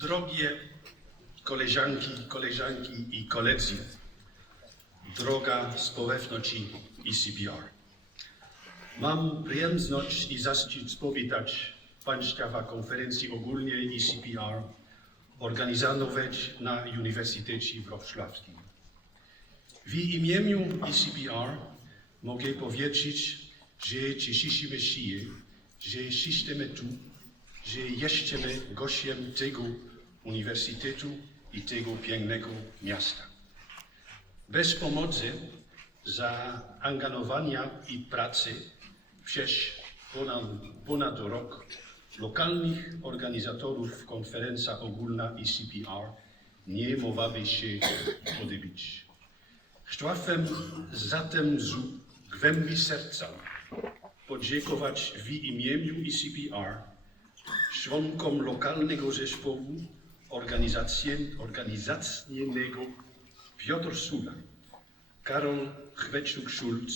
Drogie koleżanki i koledzy, droga społeczności ECPR. Mam przyjemność i zaszczyt powitać Państwa w konferencji ogólnej ECPR organizowanej na Uniwersytecie Wrocławskim. W imieniu ECPR mogę powiedzieć, że cieszymy się, że jesteśmy tu, że jesteśmy gościem tego uniwersytetu i tego pięknego miasta. Bez pomocy, zaangażowania i pracy przez ponad rok lokalnych organizatorów konferencji ogólna ECPR nie mogłaby się odbyć. Chciałbym zatem z głębi serca podziękować w imieniu ECPR członkom lokalnego zespołu organizacyjnego Piotr Sula, Karol Chweczuk-Szulc,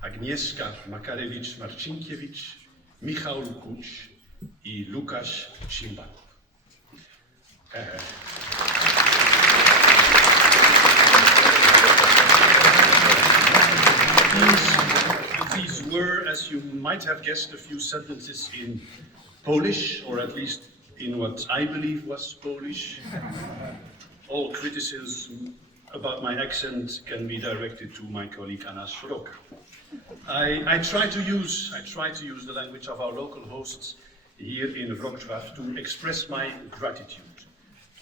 Agnieszka Makarewicz-Marcinkiewicz, Michał Kuć i Łukasz Cimbalow. These were, as you might have guessed, a few sentences in Polish, or at least in what I believe was Polish. All criticism about my accent can be directed to my colleague Anna Sroka. I try to use the language of our local hosts here in Wrocław to express my gratitude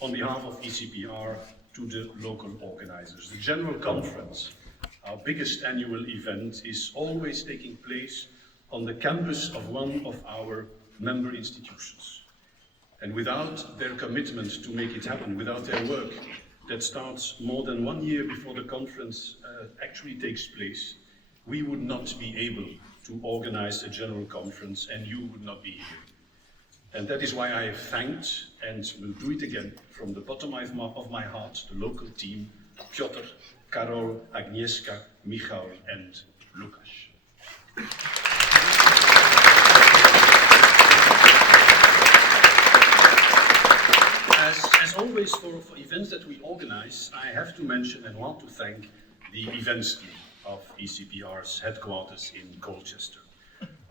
on behalf of ECPR to the local organizers. The General Conference, our biggest annual event, is always taking place on the campus of one of our member institutions. And without their commitment to make it happen, without their work that starts more than 1 year before the conference actually takes place, we would not be able to organize a general conference and you would not be here. And that is why I have thanked, and will do it again, from the bottom of my heart, the local team, Piotr, Karol, Agnieszka, Michał and Łukasz. As always, for events that we organize, I have to mention and want to thank the events team of ECPR's headquarters in Colchester.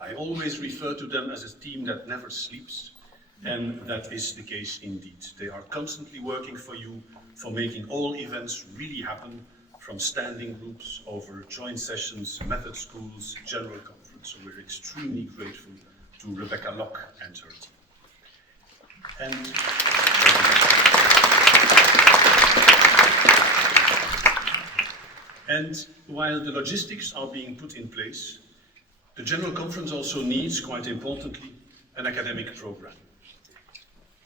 I always refer to them as a team that never sleeps, and that is the case indeed. They are constantly working for you, for making all events really happen, from standing groups over joint sessions, method schools, general conference. So we're extremely grateful to Rebecca Locke and her team. And while the logistics are being put in place, the General Conference also needs, quite importantly, an academic program.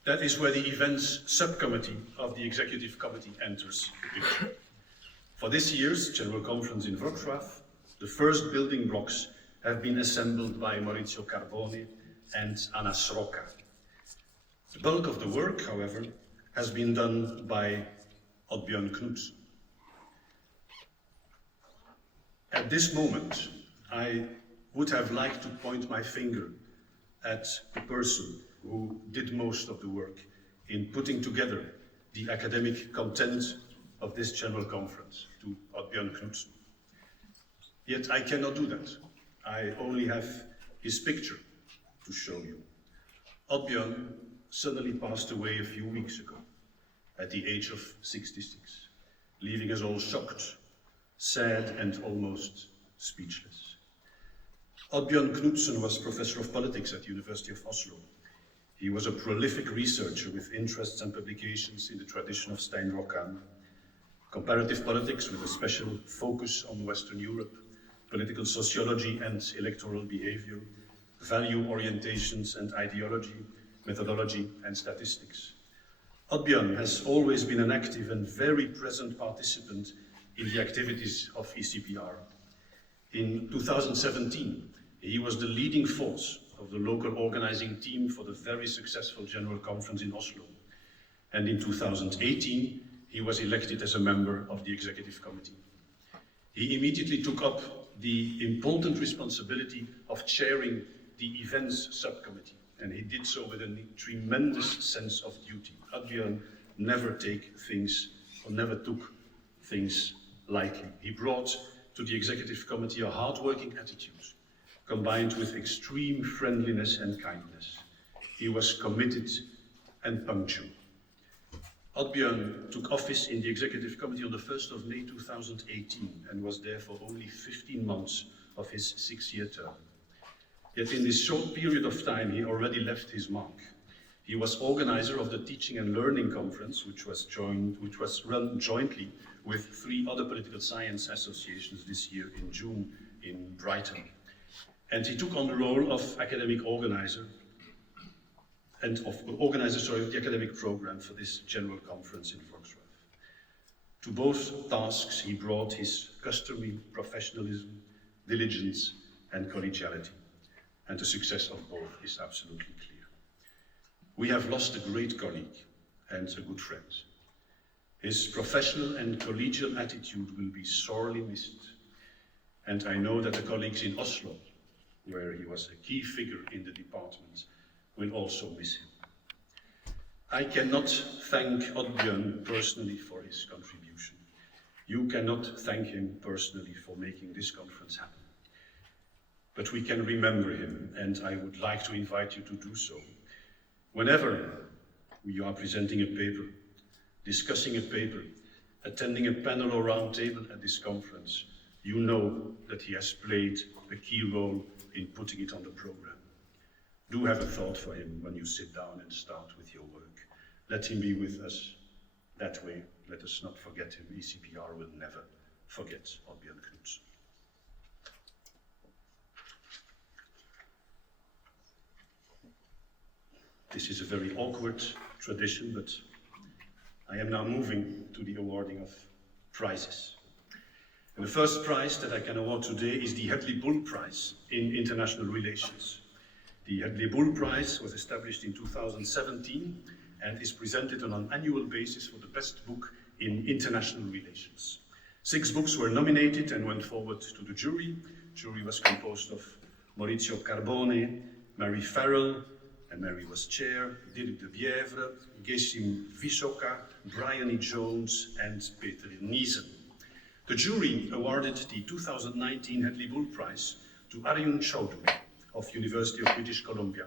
That is where the events subcommittee of the Executive Committee enters the picture. For this year's General Conference in Wrocław, the first building blocks have been assembled by Maurizio Carbone and Anna Sroka. The bulk of the work, however, has been done by Oddbjørn Knudsen. At this moment, I would have liked to point my finger at the person who did most of the work in putting together the academic content of this General Conference, to Oddbjørn Knudsen. Yet I cannot do that. I only have his picture to show you. Oddbjørn suddenly passed away a few weeks ago, at the age of 66, leaving us all shocked, sad and almost speechless. Oddbjørn Knudsen was professor of politics at the University of Oslo. He was a prolific researcher with interests and publications in the tradition of Stein Rokkan, comparative politics with a special focus on Western Europe, political sociology and electoral behavior, value orientations and ideology, methodology and statistics. Oddbjørn has always been an active and very present participant in the activities of ECPR. In 2017, he was the leading force of the local organizing team for the very successful General Conference in Oslo. And in 2018, he was elected as a member of the Executive Committee. He immediately took up the important responsibility of chairing the events subcommittee. and he did so with a tremendous sense of duty. Oddbjörn never took things lightly. He brought to the executive committee a hard-working attitude, combined with extreme friendliness and kindness. He was committed and punctual. Oddbjörn took office in the executive committee on the 1st of May 2018 and was there for only 15 months of his 6-year term. Yet in this short period of time, he already left his mark. He was organizer of the Teaching and Learning Conference, which was run jointly with 3 other political science associations this year in June in Brighton. And he took on the role of academic organizer of the academic program for this general conference in Wroclaw. To both tasks, he brought his customary professionalism, diligence, and collegiality. And the success of both is absolutely clear. We have lost a great colleague and a good friend. His professional and collegial attitude will be sorely missed. And I know that the colleagues in Oslo, where he was a key figure in the department, will also miss him. I cannot thank Oddbjörn personally for his contribution. You cannot thank him personally for making this conference happen. But we can remember him, and I would like to invite you to do so. Whenever you are presenting a paper, discussing a paper, attending a panel or round table at this conference, you know that he has played a key role in putting it on the program. Do have a thought for him when you sit down and start with your work. Let him be with us. That way, let us not forget him. ECPR will never forget Oddbjörn Knudsen. This is a very awkward tradition, but I am now moving to the awarding of prizes. And the first prize that I can award today is the Hedley Bull Prize in International Relations. The Hedley Bull Prize was established in 2017 and is presented on an annual basis for the best book in international relations. 6 books were nominated and went forward to the jury. The jury was composed of Maurizio Carbone, Mary Farrell, and Mary was chair, Dirk de Bièvre, Gessim Vishoka, Brian E. Jones, and Peter Niesen. The jury awarded the 2019 Hedley Bull Prize to Arjun Chaudhary of University of British Columbia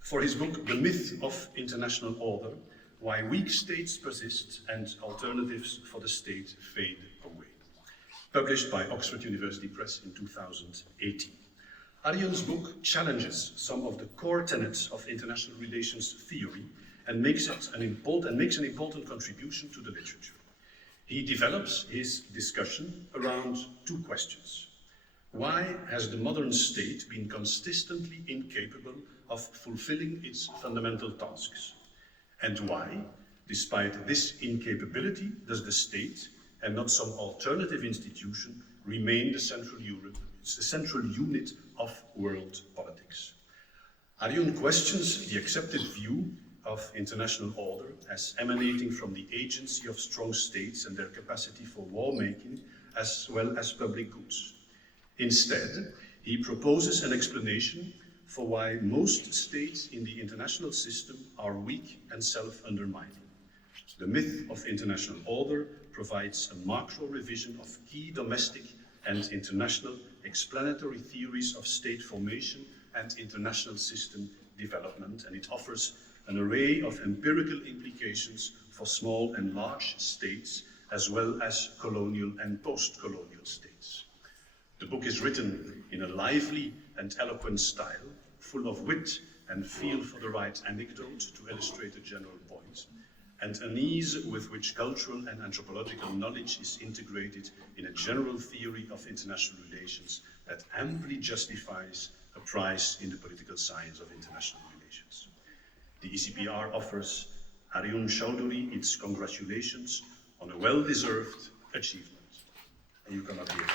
for his book The Myth of International Order, Why Weak States Persist and Alternatives for the State Fade Away, published by Oxford University Press in 2018. Arjun's book challenges some of the core tenets of international relations theory and makes an important contribution to the literature. He develops his discussion around 2 questions. Why has the modern state been consistently incapable of fulfilling its fundamental tasks? And why, despite this incapability, does the state, and not some alternative institution, remain the central unit of world politics? Arjun questions the accepted view of international order as emanating from the agency of strong states and their capacity for war-making, as well as public goods. Instead, he proposes an explanation for why most states in the international system are weak and self-undermining. The Myth of International Order provides a macro revision of key domestic and international explanatory theories of state formation and international system development, and it offers an array of empirical implications for small and large states, as well as colonial and post-colonial states. The book is written in a lively and eloquent style, full of wit and feel for the right anecdote to illustrate a general point, and an ease with which cultural and anthropological knowledge is integrated in a general theory of international relations that amply justifies a prize in the political science of international relations. The ECPR offers Arjun Chaudhary its congratulations on a well-deserved achievement. And you come up here.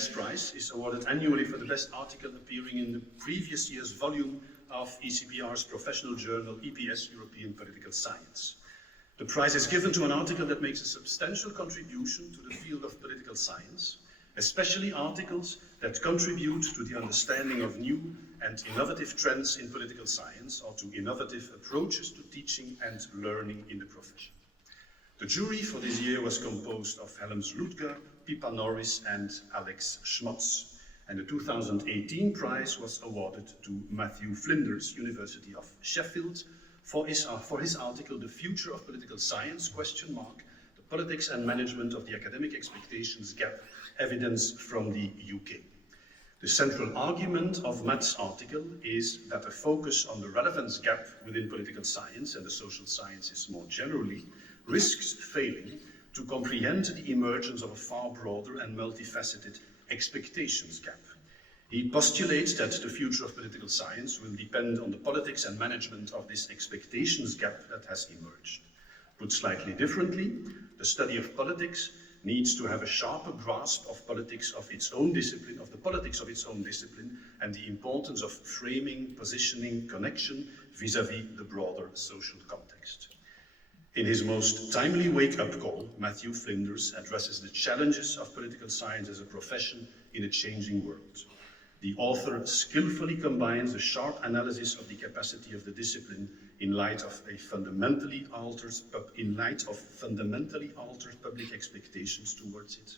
best prize is awarded annually for the best article appearing in the previous year's volume of ECPR's professional journal, EPS, European Political Science. The prize is given to an article that makes a substantial contribution to the field of political science, especially articles that contribute to the understanding of new and innovative trends in political science or to innovative approaches to teaching and learning in the profession. The jury for this year was composed of Helen Zlutger, Pippa Norris and Alex Schmotz, and the 2018 prize was awarded to Matthew Flinders, University of Sheffield, for his article, The Future of Political Science, the politics and management of the academic expectations gap, evidence from the UK. The central argument of Matt's article is that a focus on the relevance gap within political science and the social sciences more generally risks failing to comprehend the emergence of a far broader and multifaceted expectations gap. He postulates that the future of political science will depend on the politics and management of this expectations gap that has emerged. Put slightly differently, the study of politics needs to have a sharper grasp of politics of its own discipline, and the importance of framing, positioning, connection vis-à-vis the broader social context. In his most timely wake-up call, Matthew Flinders addresses the challenges of political science as a profession in a changing world. The author skillfully combines a sharp analysis of the capacity of the discipline in light of fundamentally altered public expectations towards it,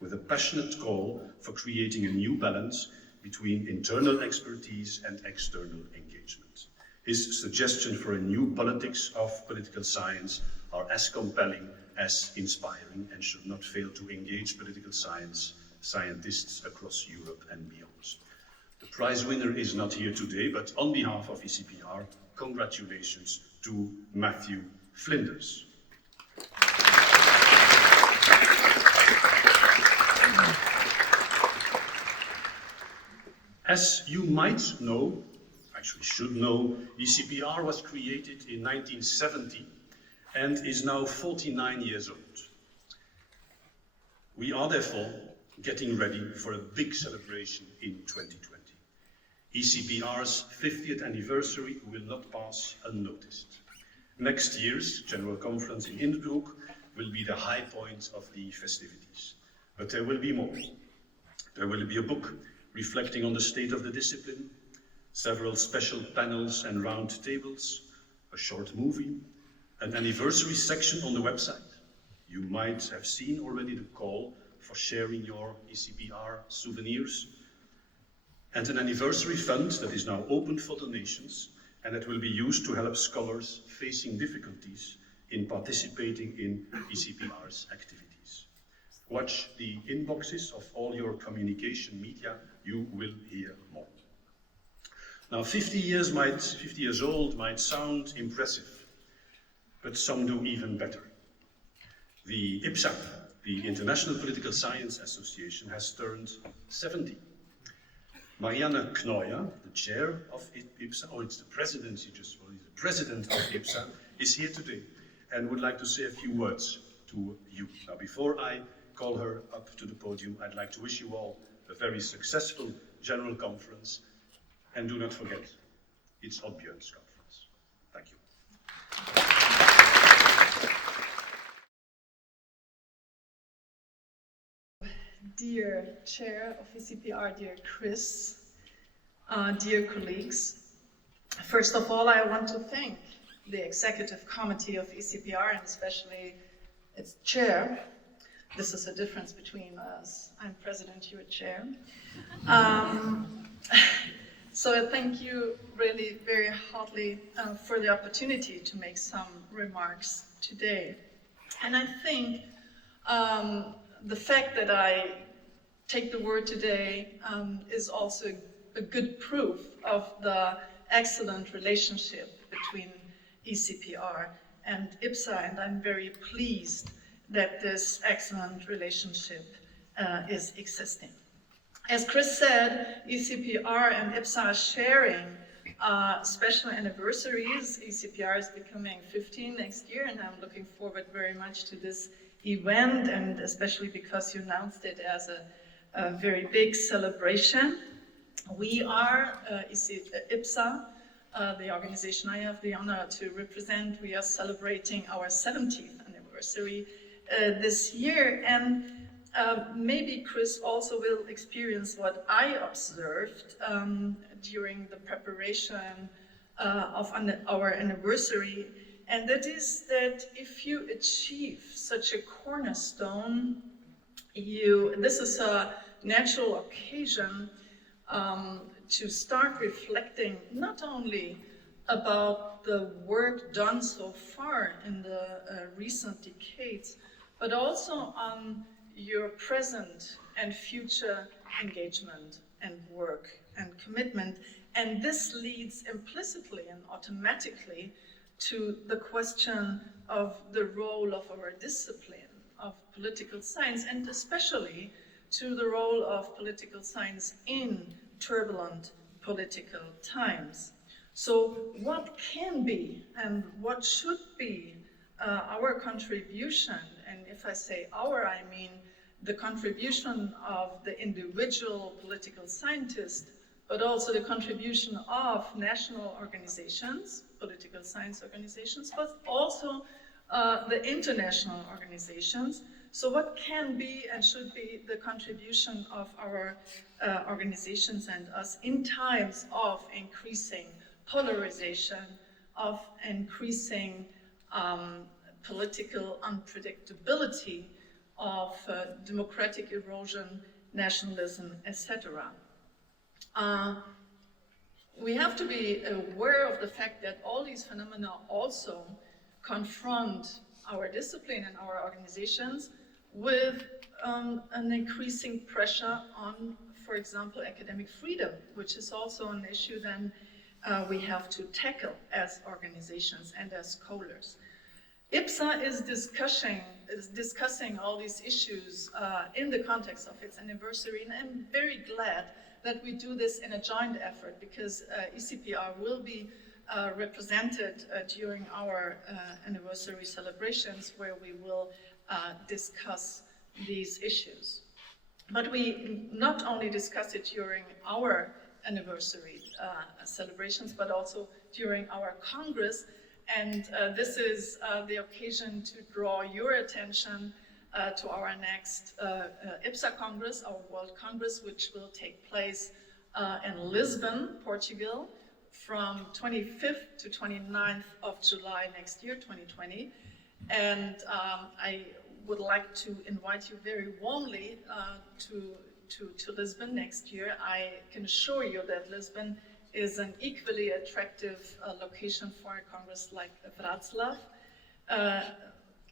with a passionate call for creating a new balance between internal expertise and external engagement. His suggestion for a new politics of political science are as compelling as inspiring and should not fail to engage political scientists across Europe and beyond. The prize winner is not here today, but on behalf of ECPR, congratulations to Matthew Flinders. As you might know, actually should know, ECPR was created in 1970 and is now 49 years old. We are therefore getting ready for a big celebration in 2020. ECPR's 50th anniversary will not pass unnoticed. Next year's General Conference in Innsbruck will be the high point of the festivities. But there will be more. There will be a book reflecting on the state of the discipline, several special panels and round tables, a short movie, an anniversary section on the website. You might have seen already the call for sharing your ECPR souvenirs, and an anniversary fund that is now open for donations and that will be used to help scholars facing difficulties in participating in ECPR's activities. Watch the inboxes of all your communication media, you will hear more. Now 50 years old might sound impressive, but some do even better. The IPSA, the International Political Science Association, has turned 70. Marianne Knoyer, the chair of IPSA, it's the president, the president of IPSA, is here today and would like to say a few words to you. Now, before I call her up to the podium, I'd like to wish you all a very successful General Conference, and do not forget, it's Oddbjörn's conference. Thank you. Dear Chair of ECPR, dear Chris, dear colleagues, first of all, I want to thank the Executive Committee of ECPR and especially its chair. This is a difference between us. I'm president, you're chair. So I thank you really very heartily for the opportunity to make some remarks today. And I think the fact that I take the word today is also a good proof of the excellent relationship between ECPR and IPSA, and I'm very pleased that this excellent relationship is existing. As Chris said, ECPR and IPSA are sharing special anniversaries. ECPR is becoming 15 next year, and I'm looking forward very much to this event, and especially because you announced it as a a very big celebration. We are IPSA, the organization I have the honor to represent. We are celebrating our 70th anniversary this year, and maybe Chris also will experience what I observed during the preparation of our anniversary, and that is that if you achieve such a cornerstone, this is a natural occasion to start reflecting not only about the work done so far in the recent decades, but also on your present and future engagement and work and commitment. And this leads implicitly and automatically to the question of the role of our discipline of political science, and especially to the role of political science in turbulent political times. So what can be and what should be our contribution, and if I say our, I mean the contribution of the individual political scientist, but also the contribution of national organizations, political science organizations, but also the international organizations. So what can be and should be the contribution of our organizations and us in times of increasing polarization, of increasing political unpredictability, of democratic erosion, nationalism, etc. We have to be aware of the fact that all these phenomena also confront our discipline and our organizations with an increasing pressure on, for example, academic freedom, which is also an issue then we have to tackle as organizations and as scholars. IPSA is discussing all these issues in the context of its anniversary, and I'm very glad that we do this in a joint effort, because ECPR will be represented during our anniversary celebrations, where we will discuss these issues. But we not only discuss it during our anniversary celebrations, but also during our Congress. And this is the occasion to draw your attention to our next IPSA Congress, our World Congress, which will take place in Lisbon, Portugal, from 25th to 29th of July next year, 2020. And I would like to invite you very warmly to Lisbon next year. I can assure you that Lisbon is an equally attractive location for a congress like Wroclaw.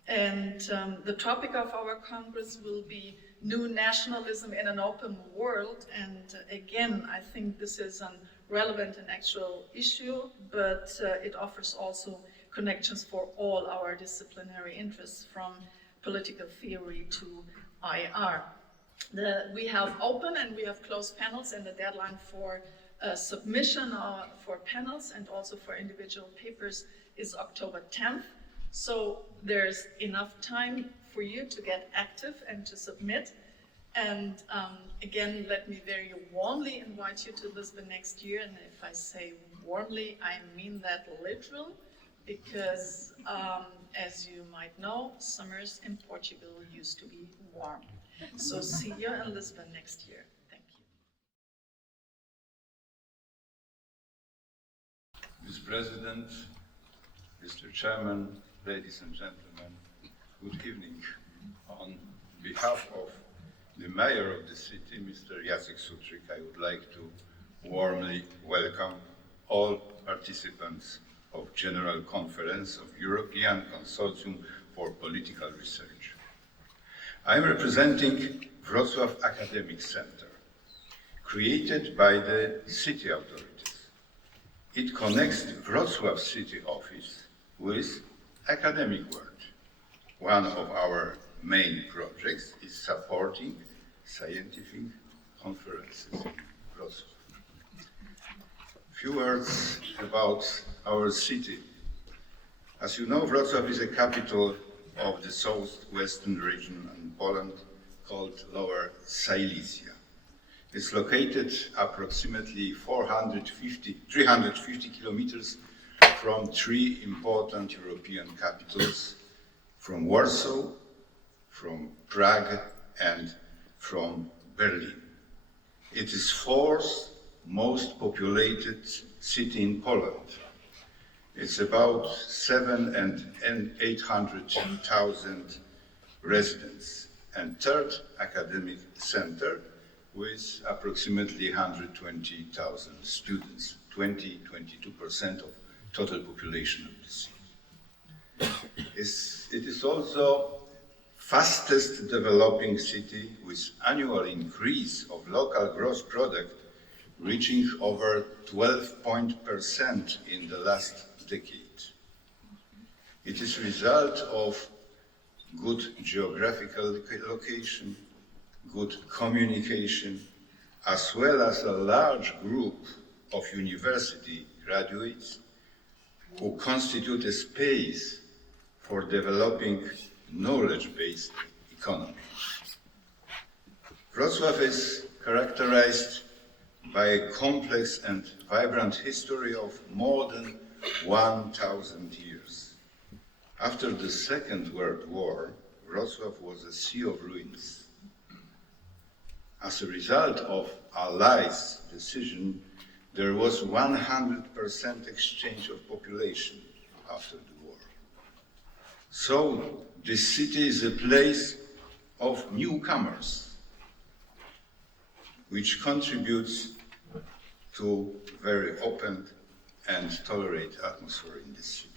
And the topic of our congress will be New Nationalism in an Open World. And again, I think this is a relevant and actual issue, but it offers also connections for all our disciplinary interests, from political theory to IR. We have open and we have closed panels, and the deadline for submission for panels and also for individual papers is October 10th. So there's enough time for you to get active and to submit. And again, let me very warmly invite you to Lisbon next year. And if I say warmly, I mean that literal, because as you might know, summers in Portugal used to be warm. So see you in Lisbon next year. Thank you. Mr. President, Mr. Chairman, ladies and gentlemen, good evening. On behalf of the Mayor of the city, Mr. Jacek Sutryk, I would like to warmly welcome all participants of General Conference of European Consortium for Political Research. I am representing Wrocław Academic Center, created by the city authorities. It connects the Wrocław city office with academic world. One of our main projects is supporting scientific conferences in Wrocław. Few words about our city. As you know, Wrocław is a capital of the southwestern region in Poland called Lower Silesia. It's located approximately 350 kilometers from three important European capitals, from Warsaw, from Prague, and from Berlin. It is fourth most populated city in Poland. It's about 700,000 and 800,000 residents, and third academic center with approximately 120,000 students, 22% of total population of the city. It is also fastest developing city with annual increase of local gross product reaching over 12% in the last decade. It is a result of good geographical location, good communication, as well as a large group of university graduates who constitute a space for developing knowledge-based economy. Wrocław is characterized by a complex and vibrant history of more than 1,000 years. After the Second World War, Wrocław was a sea of ruins. As a result of Allies' decision, there was 100% exchange of population after the war. So this city is a place of newcomers, which contributes to very open and tolerant atmosphere in this city.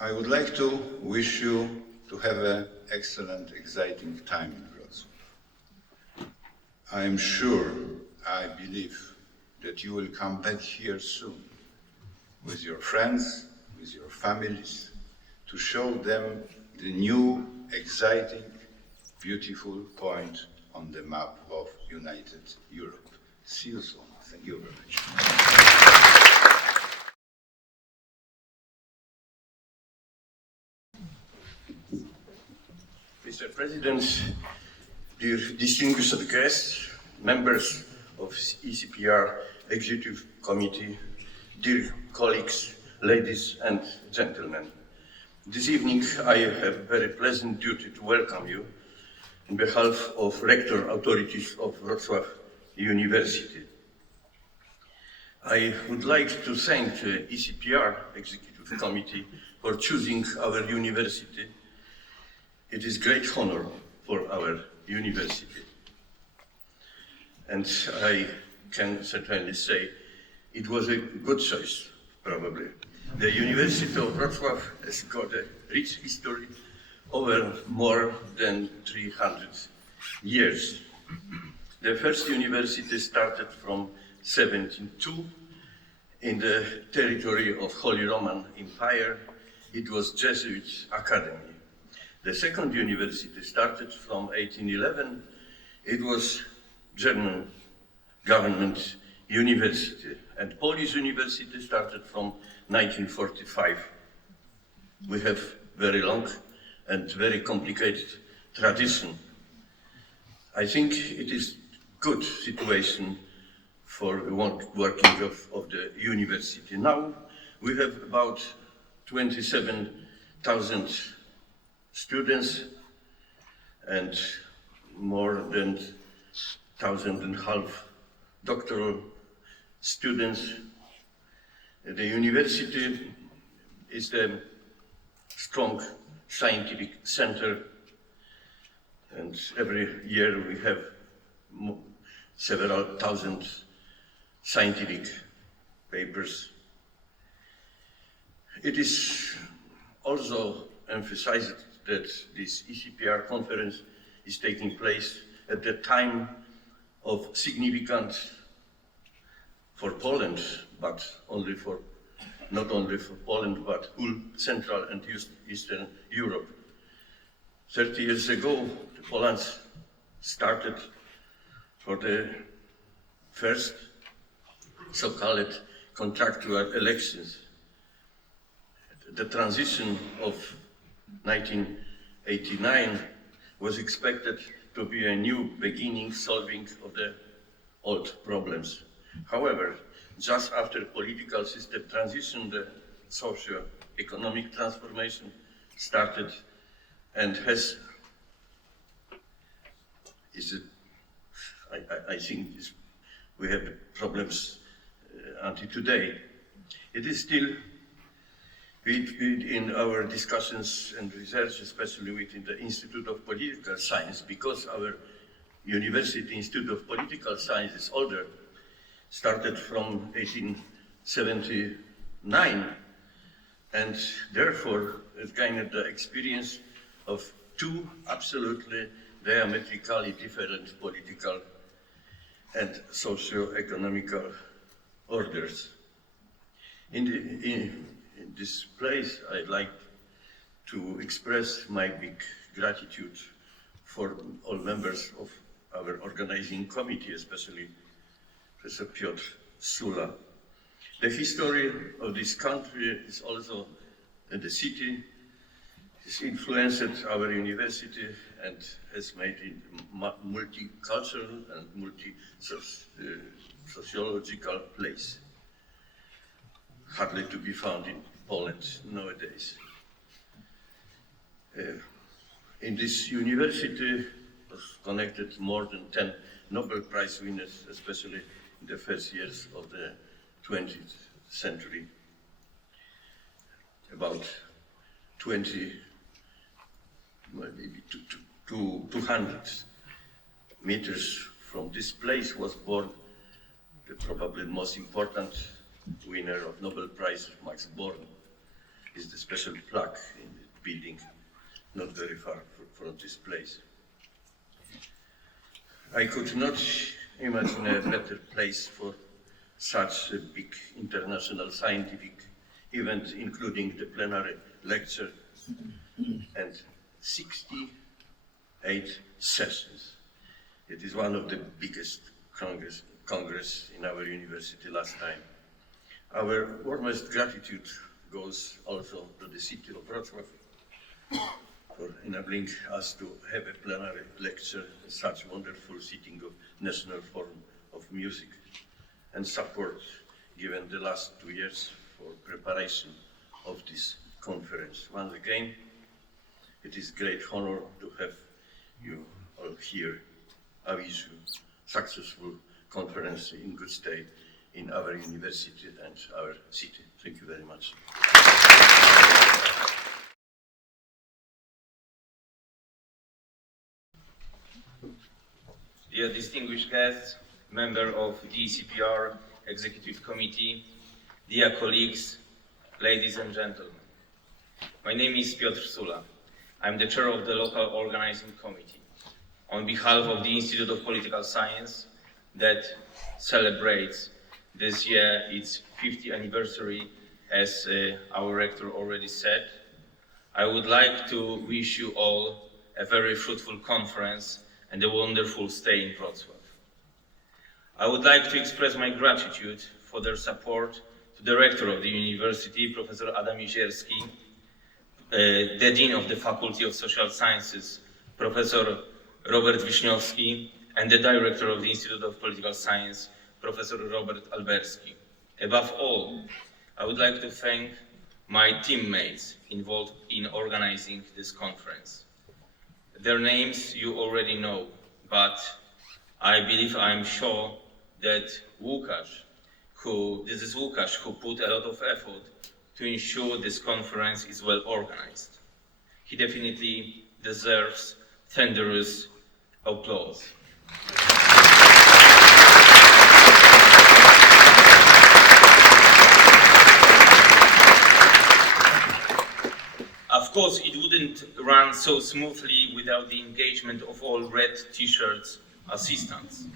I would like to wish you to have an excellent, exciting time in Wrocław. I am sure, I believe, that you will come back here soon with your friends, with your families, to show them the new, exciting, beautiful point on the map of United Europe. See you soon. Thank you very much. Mr. President, dear distinguished guests, members of ECPR Executive Committee, dear colleagues, ladies and gentlemen. This evening I have a very pleasant duty to welcome you on behalf of rector authorities of Wrocław University. I would like to thank the ECPR Executive Committee for choosing our university. It is a great honor for our university. And I can certainly say it was a good choice, probably. The University of Wrocław has got a rich history over more than 300 years. The first university started from 1702 in the territory of Holy Roman Empire. It was Jesuit Academy. The second university started from 1811. It was German government university, and Polish university started from 1945. We have very long and very complicated tradition. I think it is good situation for the working of the university. Now we have about 27,000 students and more than 1,500 doctoral students. The university is a strong scientific center, and every year we have several thousand scientific papers. It is also emphasized that this ECPR conference is taking place at the time of significant for Poland, but not only for Poland, but whole Central and Eastern Europe. 30 years ago, Poland started for the first so-called contractual elections. The transition of 1989 was expected to be a new beginning solving of the old problems. However, just after political system transition, the socio-economic transformation started and I think we have problems until today. It is still in our discussions and research, especially within the Institute of Political Science, because our University Institute of Political Science is older, started from 1879, and therefore it gained the experience of two absolutely diametrically different political and socio-economical orders. In this place, I'd like to express my big gratitude for all members of our organizing committee, especially Professor Piotr Sula. The history of this country is also in the city, has influenced our university and has made it multicultural and multi-sociological place. Hardly to be found in Poland nowadays. In this university was connected more than 10 Nobel Prize winners, especially in the first years of the 20th century. About 200 meters from this place was born the probably most important winner of Nobel Prize, Max Born. Is the special plaque in the building not very far from this place. I could not imagine a better place for such a big international scientific event, including the plenary lecture and 68 sessions. It is one of the biggest congress in our university last time. Our warmest gratitude goes also to the city of Wroclaw for enabling us to have a plenary lecture in such wonderful setting of National Forum of Music, and support given the last 2 years for preparation of this conference. Once again, it is great honor to have you all here. I wish you successful conference in good state in our university and our city. Thank you very much. Dear distinguished guests, member of the ECPR Executive Committee, dear colleagues, ladies and gentlemen. My name is Piotr Sula. I'm the chair of the local organizing committee. On behalf of the Institute of Political Science that celebrates this year its 50th anniversary, as our rector already said, I would like to wish you all a very fruitful conference and a wonderful stay in Wrocław. I would like to express my gratitude for their support to the rector of the university, Professor Adam Izierski, the dean of the Faculty of Social Sciences, Professor Robert Wiśniowski, and the director of the Institute of Political Science, Professor Robert Alberski. Above all, I would like to thank my teammates involved in organizing this conference. Their names you already know, but I'm sure that Łukasz who put a lot of effort to ensure this conference is well organized. He definitely deserves thunderous applause. Of course, it wouldn't run so smoothly without the engagement of all red t-shirts assistants.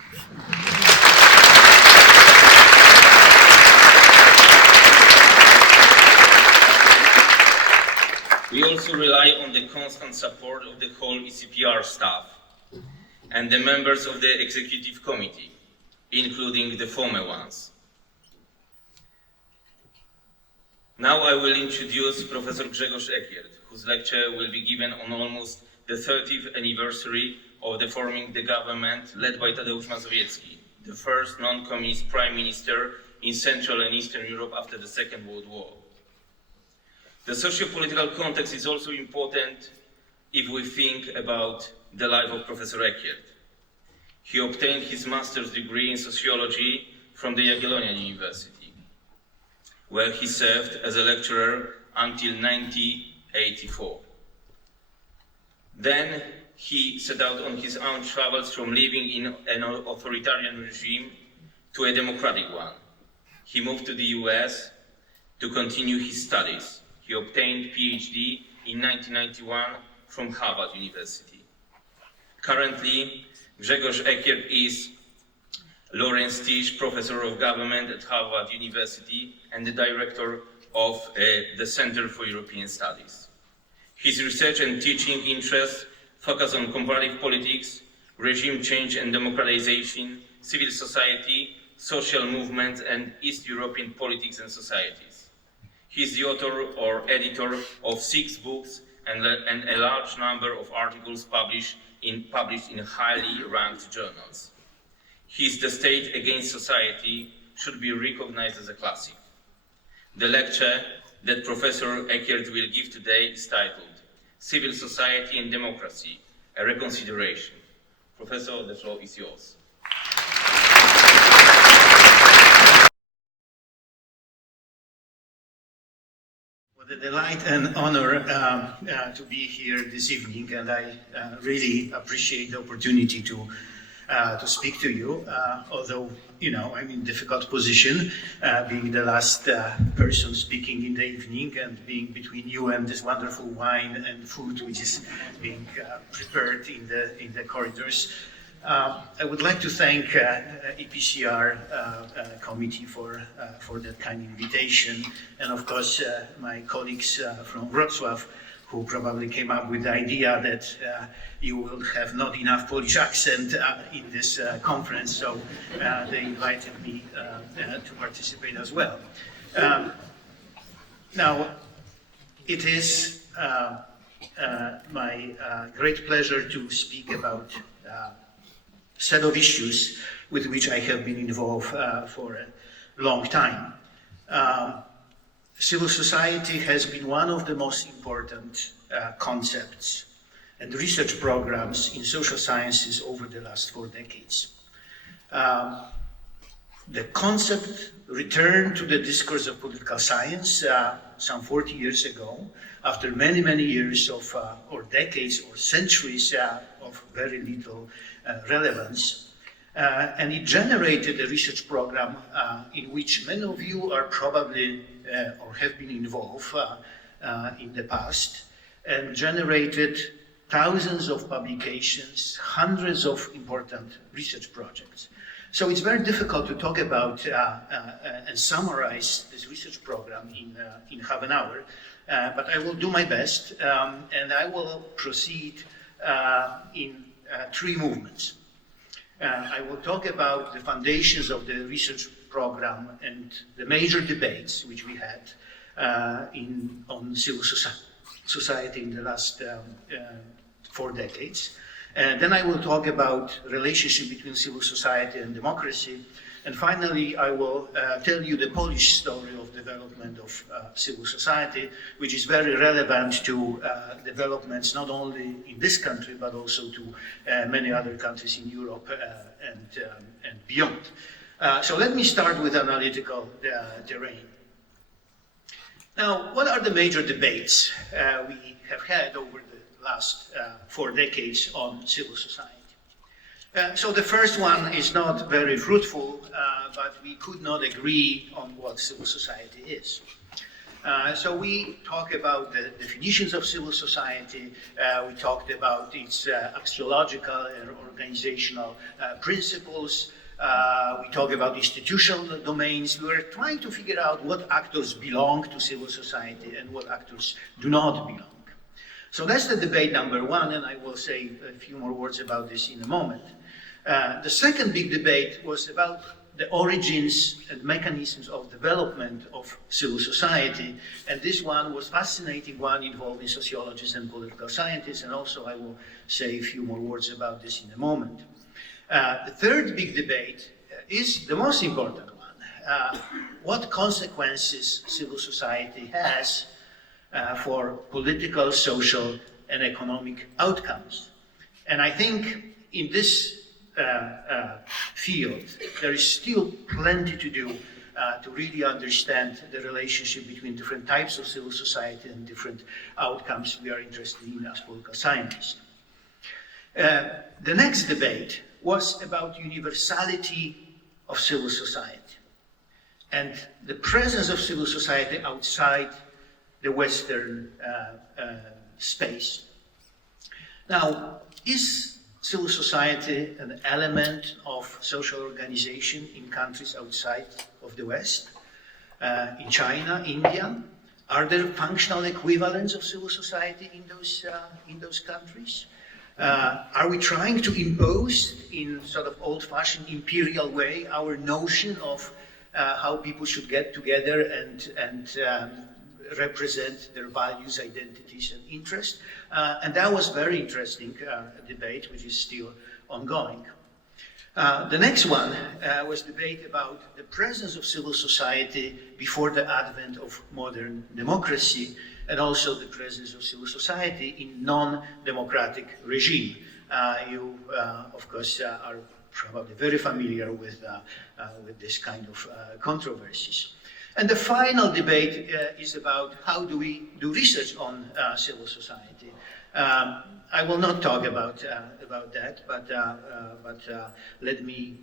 We also rely on the constant support of the whole ECPR staff and the members of the executive committee, including the former ones. Now I will introduce Professor Grzegorz Ekiert, whose lecture will be given on almost the 30th anniversary of the forming the government led by Tadeusz Mazowiecki, the first non-communist prime minister in Central and Eastern Europe after the Second World War. The socio-political context is also important if we think about the life of Professor Ekiert. He obtained his master's degree in sociology from the Jagiellonian University, where he served as a lecturer until 1984. Then he set out on his own travels from living in an authoritarian regime to a democratic one. He moved to the US to continue his studies. He obtained PhD in 1991 from Harvard University. Currently, Grzegorz Ekiert is Lawrence Tisch Professor of Government at Harvard University and the Director of the Center for European Studies. His research and teaching interests focus on comparative politics, regime change and democratization, civil society, social movements, and East European politics and societies. He is the author or editor of 6 books and a large number of articles published in highly ranked journals. His The State Against Society should be recognized as a classic. The lecture that Professor Ekiert will give today is titled Civil Society and Democracy, a Reconsideration. Professor, the floor is yours. What a delight and honor to be here this evening, and I really appreciate the opportunity to speak to you, although, you know, I'm in a difficult position, being the last person speaking in the evening and being between you and this wonderful wine and food which is being prepared in the corridors. I would like to thank ECPR committee for that kind invitation, and of course my colleagues from Wroclaw, who probably came up with the idea that you will have not enough Polish accent in this conference, so they invited me to participate as well. Now, it is my great pleasure to speak about set of issues with which I have been involved for a long time. Civil society has been one of the most important concepts and research programs in social sciences over the last 4 decades. The concept returned to the discourse of political science some 40 years ago, after many, many years of, or decades or centuries of very little relevance. And it generated a research program in which many of you are probably or have been involved in the past, and generated thousands of publications, hundreds of important research projects. So it's very difficult to talk about and summarize this research program in half an hour, but I will do my best, and I will proceed in 3 movements. I will talk about the foundations of the research program and the major debates which we had on civil society in the last 4 decades. Then I will talk about relationship between civil society and democracy. And finally, I will tell you the Polish story of development of civil society, which is very relevant to developments not only in this country, but also to many other countries in Europe and beyond. So let me start with analytical terrain. Now, what are the major debates we have had over the last 4 decades on civil society? So the first one is not very fruitful, but we could not agree on what civil society is. So we talk about the definitions of civil society, we talked about its axiological and organizational principles, we talk about institutional domains. We were trying to figure out what actors belong to civil society and what actors do not belong. So that's the debate number 1, and I will say a few more words about this in a moment. The second big debate was about the origins and mechanisms of development of civil society, and this one was fascinating one involving sociologists and political scientists, and also I will say a few more words about this in a moment. The third big debate is the most important one. What consequences civil society has for political, social, and economic outcomes. And I think in this field, there is still plenty to do to really understand the relationship between different types of civil society and different outcomes we are interested in as political scientists. The next debate was about universality of civil society and the presence of civil society outside the Western space. Now, is civil society an element of social organization in countries outside of the West? In China, India? Are there functional equivalents of civil society in those countries? Are we trying to impose, in sort of old-fashioned imperial way, our notion of how people should get together and represent their values, identities, and interests? And that was very interesting debate, which is still ongoing. The next one was debate about the presence of civil society before the advent of modern democracy, and also the presence of civil society in non-democratic regime. You, of course, are probably very familiar with this kind of controversies. And the final debate is about how do we do research on civil society. I will not talk about that, but let me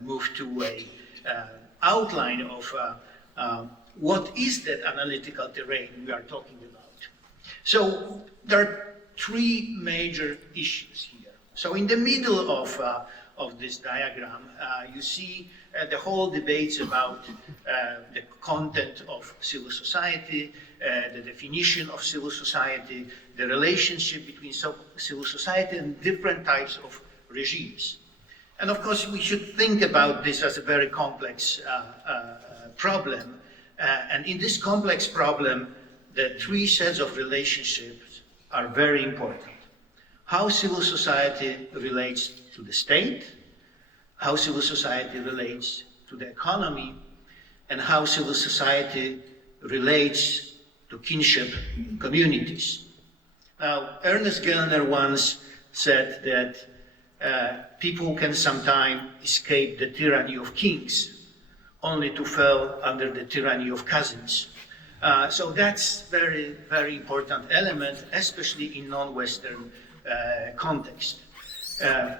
move to a outline of what is that analytical terrain we are talking about. So there are three major issues here. So in the middle of this diagram, you see the whole debates about the content of civil society, the definition of civil society, the relationship between civil society and different types of regimes. And of course, we should think about this as a very complex problem. And in this complex problem, the three sets of relationships are very important. How civil society relates to the state, how civil society relates to the economy, and how civil society relates to kinship communities. Now, Ernest Gellner once said that people can sometimes escape the tyranny of kings, only to fall under the tyranny of cousins. So that's very, very important element, especially in non-Western context.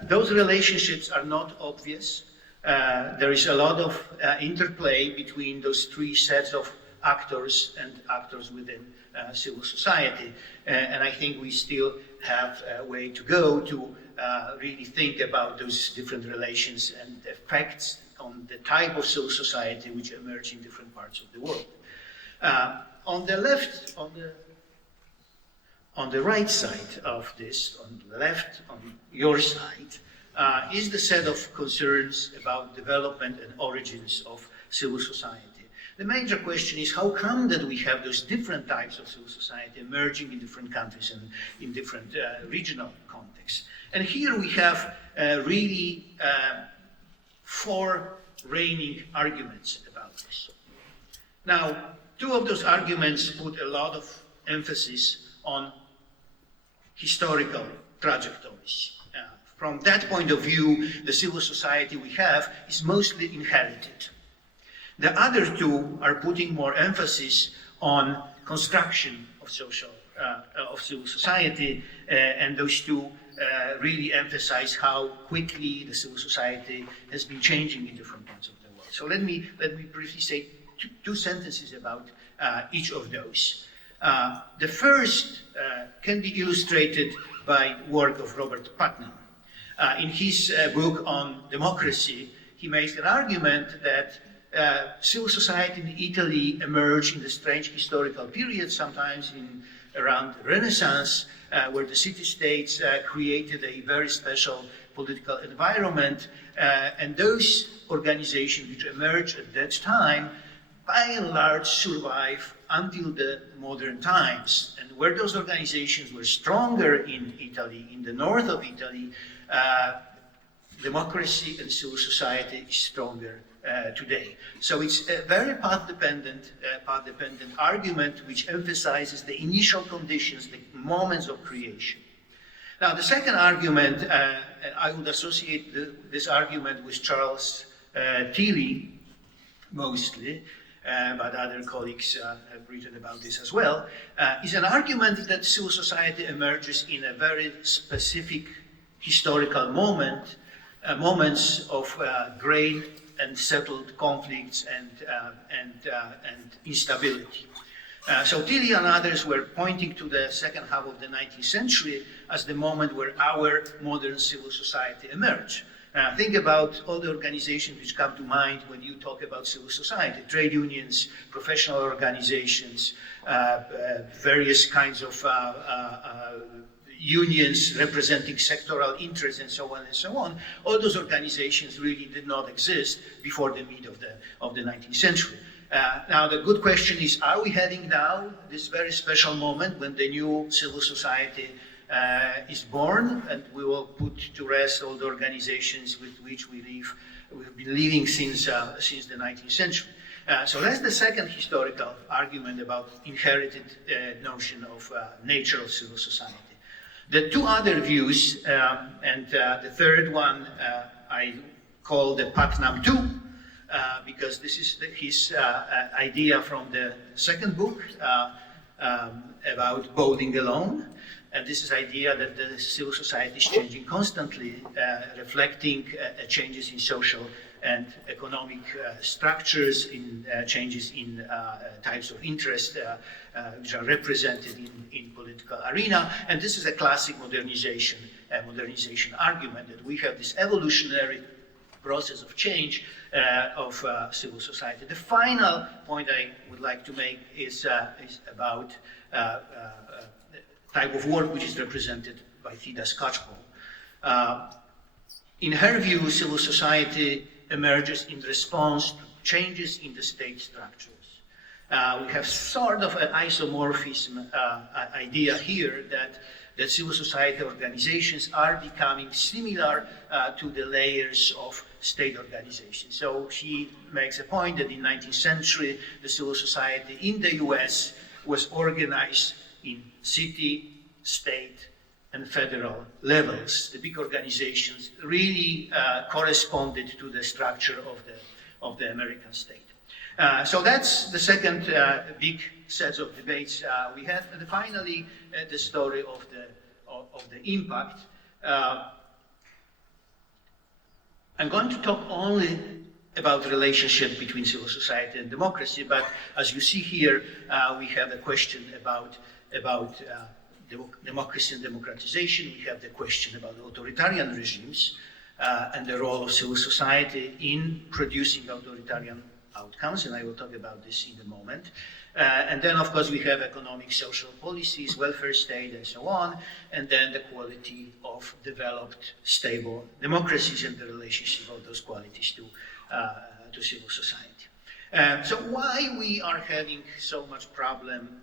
Those relationships are not obvious. There is a lot of interplay between those three sets of actors and actors within civil society. And I think we still have a way to go to really think about those different relations and effects on the type of civil society which emerge in different parts of the world. On the left, on the right side of this, on the left, on your side, is the set of concerns about development and origins of civil society. The major question is how come that we have those different types of civil society emerging in different countries and in different regional contexts. And here we have really four reigning arguments about this. Now, two of those arguments put a lot of emphasis on historical trajectories. From that point of view, the civil society we have is mostly inherited. The other two are putting more emphasis on construction of civil society, and those two really emphasize how quickly the civil society has been changing in different parts of the world. So let me briefly say two sentences about each of those. The first can be illustrated by work of Robert Putnam. In his book on democracy, he makes an argument that civil society in Italy emerged in the strange historical period, sometimes around the Renaissance, where the city-states created a very special political environment, and those organizations which emerged at that time, by and large, survive until the modern times. And where those organizations were stronger in Italy, in the north of Italy, democracy and civil society is stronger today. So it's a very path-dependent argument which emphasizes the initial conditions, the moments of creation. Now, the second argument, and I would associate this argument with Charles Tilly mostly, but other colleagues have written about this as well, is an argument that civil society emerges in a very specific historical moments of great and settled conflicts and instability. So Tilly and others were pointing to the second half of the 19th century as the moment where our modern civil society emerged. Think about all the organizations which come to mind when you talk about civil society: trade unions, professional organizations, various kinds of unions representing sectoral interests, and so on and so on. All those organizations really did not exist before the mid of the 19th century. Now, the good question is, are we having now this very special moment when the new civil society is born, and we will put to rest all the organizations with which we've been living since the 19th century? So that's the second historical argument about inherited notion of nature of civil society. The two other views, and the third one I call the Putnam II, because this is his idea from the second book about bowling alone. And this is idea that the civil society is changing constantly, reflecting changes in social and economic structures, in changes in types of interest which are represented in political arena. And this is a classic modernization argument, that we have this evolutionary process of change of civil society. The final point I would like to make is about type of work which is represented by Theda Skocpol. In her view, civil society emerges in response to changes in the state structures. We have sort of an isomorphism idea here that civil society organizations are becoming similar to the layers of state organizations. So she makes a point that in the 19th century, the civil society in the US was organized in city, state, and federal levels. The big organizations really corresponded to the structure of the American state. So that's the second big set of debates we had. And finally, the story of the impact. I'm going to talk only about the relationship between civil society and democracy, but as you see here, we have a question about democracy and democratization. We have the question about authoritarian regimes and the role of civil society in producing authoritarian outcomes, and I will talk about this in a moment. And then, of course, we have economic, social policies, welfare state, and so on, and then the quality of developed, stable democracies and the relationship of those qualities to civil society. So why we are having so much problem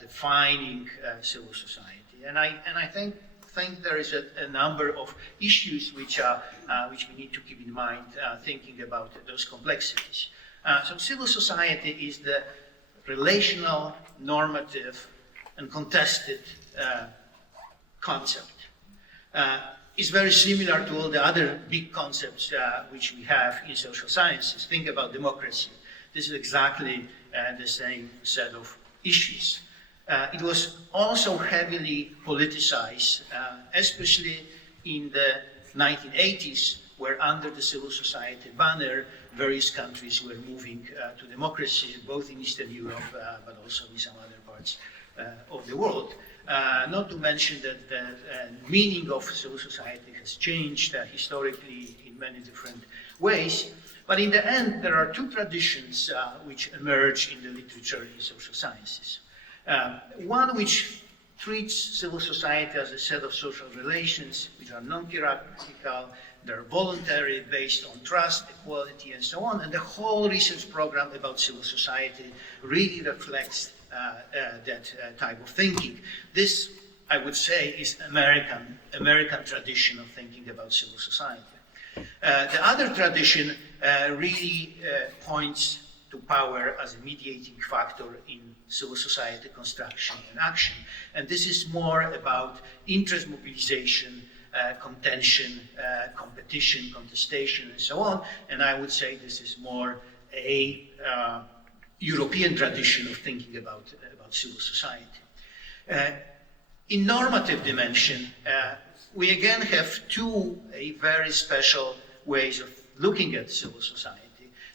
defining civil society? And I think there is a number of issues which we need to keep in mind thinking about those complexities. So civil society is the relational, normative, and contested concept. It's very similar to all the other big concepts which we have in social sciences. Think about democracy. This is exactly the same set of issues. It was also heavily politicized, especially in the 1980s, where under the civil society banner, various countries were moving to democracy, both in Eastern Europe, but also in some other parts of the world. Not to mention that the meaning of civil society has changed historically in many different ways. But in the end, there are two traditions which emerge in the literature in social sciences. One which treats civil society as a set of social relations which are non-hierarchical, they're voluntary, based on trust, equality, and so on. And the whole research program about civil society really reflects that type of thinking. This, I would say, is American tradition of thinking about civil society. The other tradition really points to power as a mediating factor in civil society construction and action. And this is more about interest mobilization, contention, competition, contestation, and so on. And I would say this is more a European tradition of thinking about civil society. In normative dimension, we again have two very special ways of looking at civil society.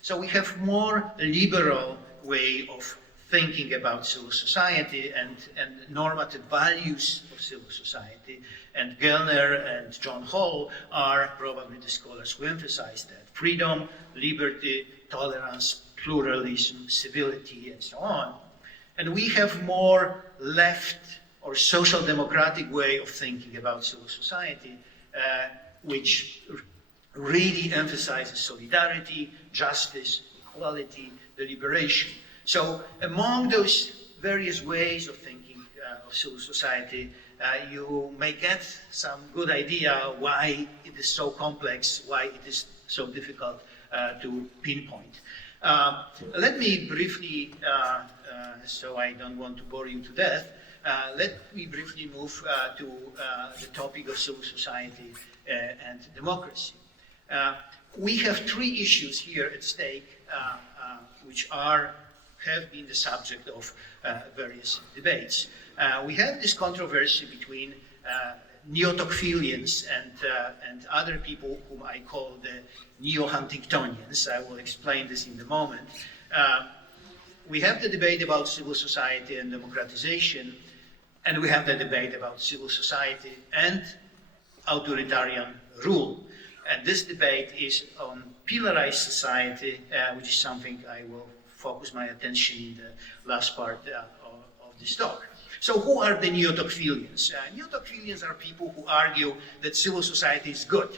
So we have more liberal way of thinking about civil society and normative values of civil society. And Gellner and John Hall are probably the scholars who emphasize that. Freedom, liberty, tolerance, pluralism, civility, and so on. And we have more left or social democratic way of thinking about civil society, which really emphasizes solidarity, justice, equality, deliberation. So among those various ways of thinking of civil society, you may get some good idea why it is so complex, why it is so difficult to pinpoint. Let me briefly, so I don't want to bore you to death, let me briefly move to the topic of civil society and democracy. We have three issues here at stake, which have been the subject of various debates. We have this controversy between neo-Tocquevillians and other people whom I call the neo-Huntingtonians. I will explain this in a moment. We have the debate about civil society and democratization, and we have the debate about civil society and authoritarian rule. And this debate is on pillarized society, which is something I will focus my attention in the last part of this talk. So who are the neo-Tocquevillians? Neo-Tocquevillians are people who argue that civil society is good.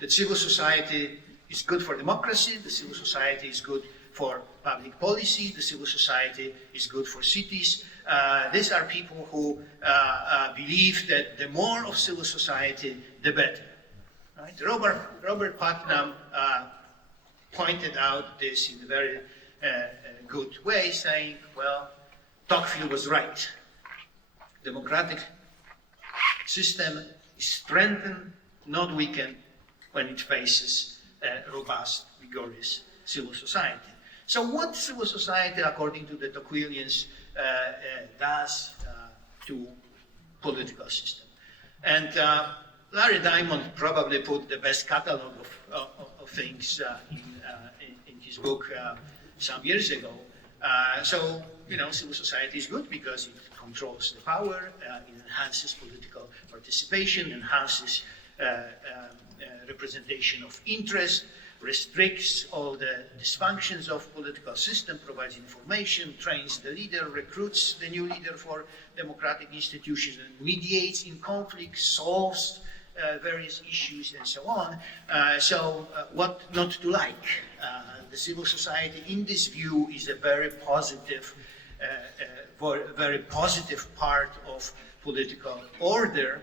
That civil society is good for democracy, the civil society is good for public policy, the civil society is good for cities. These are people who believe that the more of civil society, the better. Right? Robert Putnam pointed out this in a very good way, saying, well, Tocqueville was right. Democratic system is strengthened, not weakened, when it faces a robust, vigorous civil society. So what civil society, according to the Tocquevillians, does to political system? And Larry Diamond probably put the best catalog of things in his book some years ago. So, civil society is good because it controls the power, it enhances political participation, enhances representation of interest, restricts all the dysfunctions of political system, provides information, trains the leader, recruits the new leader for democratic institutions, and mediates in conflict, solves various issues, and so on. What not to like? The civil society, in this view, is a very positive part of political order.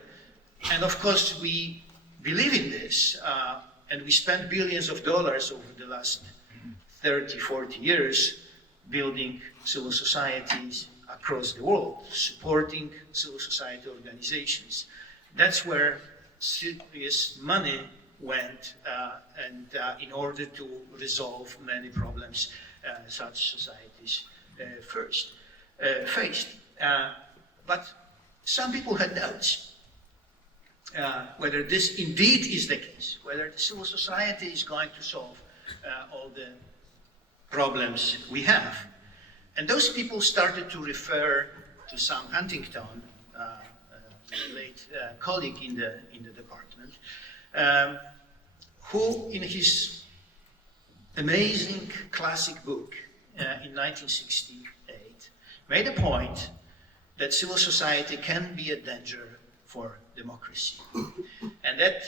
And of course, we believe in this, and we spent billions of dollars over the last 30, 40 years building civil societies across the world, supporting civil society organizations. That's where serious money went, and in order to resolve many problems such societies faced. But some people had doubts whether this indeed is the case, whether the civil society is going to solve all the problems we have. And those people started to refer to Sam Huntington, late colleague in the department, who in his amazing classic book in 1968 made a point that civil society can be a danger for democracy. And that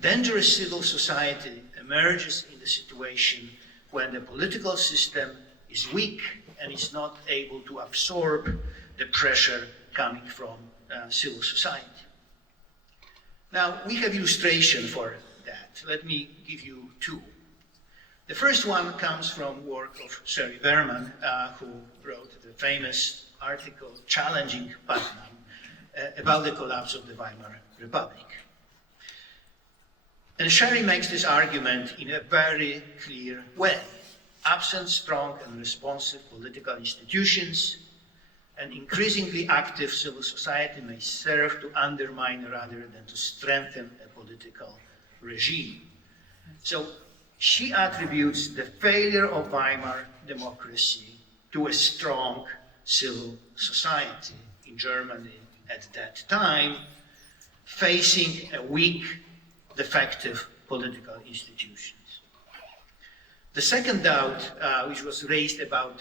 dangerous civil society emerges in the situation when the political system is weak and is not able to absorb the pressure coming from civil society. Now, we have illustration for that. Let me give you two. The first one comes from work of Sherry Berman, who wrote the famous article challenging Putnam about the collapse of the Weimar Republic. And Sherry makes this argument in a very clear way. Absent strong and responsive political institutions, an increasingly active civil society may serve to undermine rather than to strengthen a political regime. So she attributes the failure of Weimar democracy to a strong civil society in Germany at that time, facing a weak, defective political institutions. The second doubt, which was raised about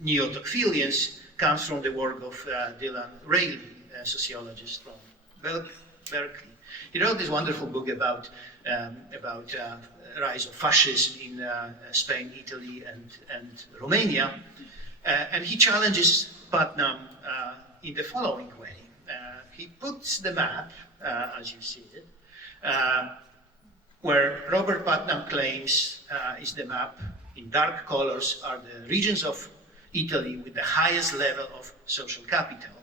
neo-Tocquevillians, comes from the work of Dylan Rayleigh, a sociologist from Berkeley. He wrote this wonderful book about rise of fascism in Spain, Italy, and Romania, and he challenges Putnam in the following way. He puts the map, as you see it, where Robert Putnam claims is the map. In dark colors are the regions of Italy with the highest level of social capital.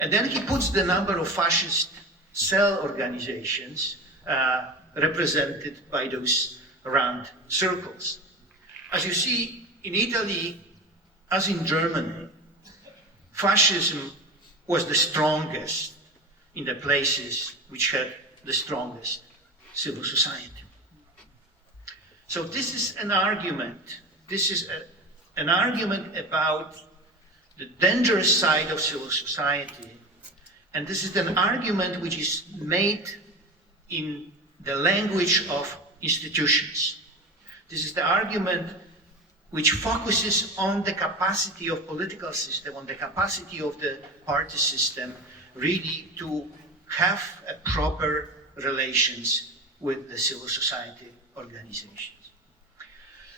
And then he puts the number of fascist cell organizations represented by those round circles. As you see, in Italy, as in Germany, fascism was the strongest in the places which had the strongest civil society. So this is an argument. This is an argument about the dangerous side of civil society. And this is an argument which is made in the language of institutions. This is the argument which focuses on the capacity of political system, on the capacity of the party system, really to have a proper relations with the civil society organizations.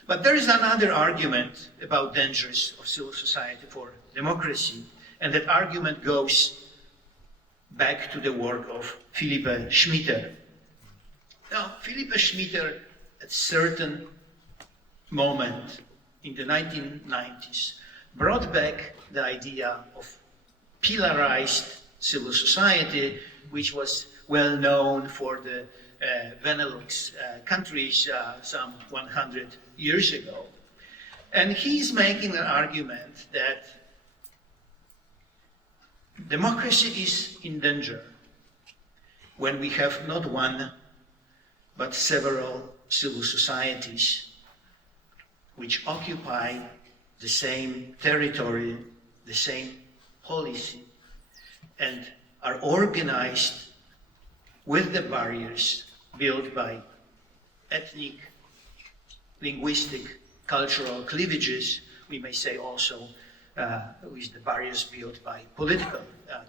But there is another argument about dangers of civil society for democracy, and that argument goes back to the work of Philippe Schmitter. Now, Philippe Schmitter, at a certain moment in the 1990s, brought back the idea of pillarized civil society, which was well known for the Benelux countries some 100 years ago. And he's making an argument that democracy is in danger when we have not one, but several civil societies which occupy the same territory, the same policy, and are organized with the barriers built by ethnic, linguistic, cultural cleavages, we may say also with the barriers built by political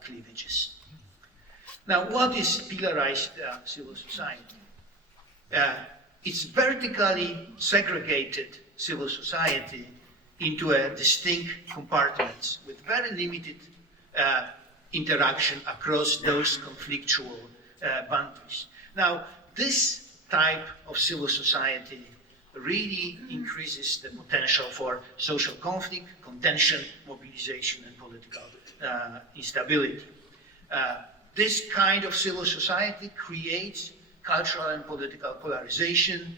cleavages. Now, what is pillarized civil society? It's vertically segregated civil society into a distinct compartments with very limited interaction across those conflictual boundaries. Now, this type of civil society really increases the potential for social conflict, contention, mobilization, and political instability. This kind of civil society creates cultural and political polarization,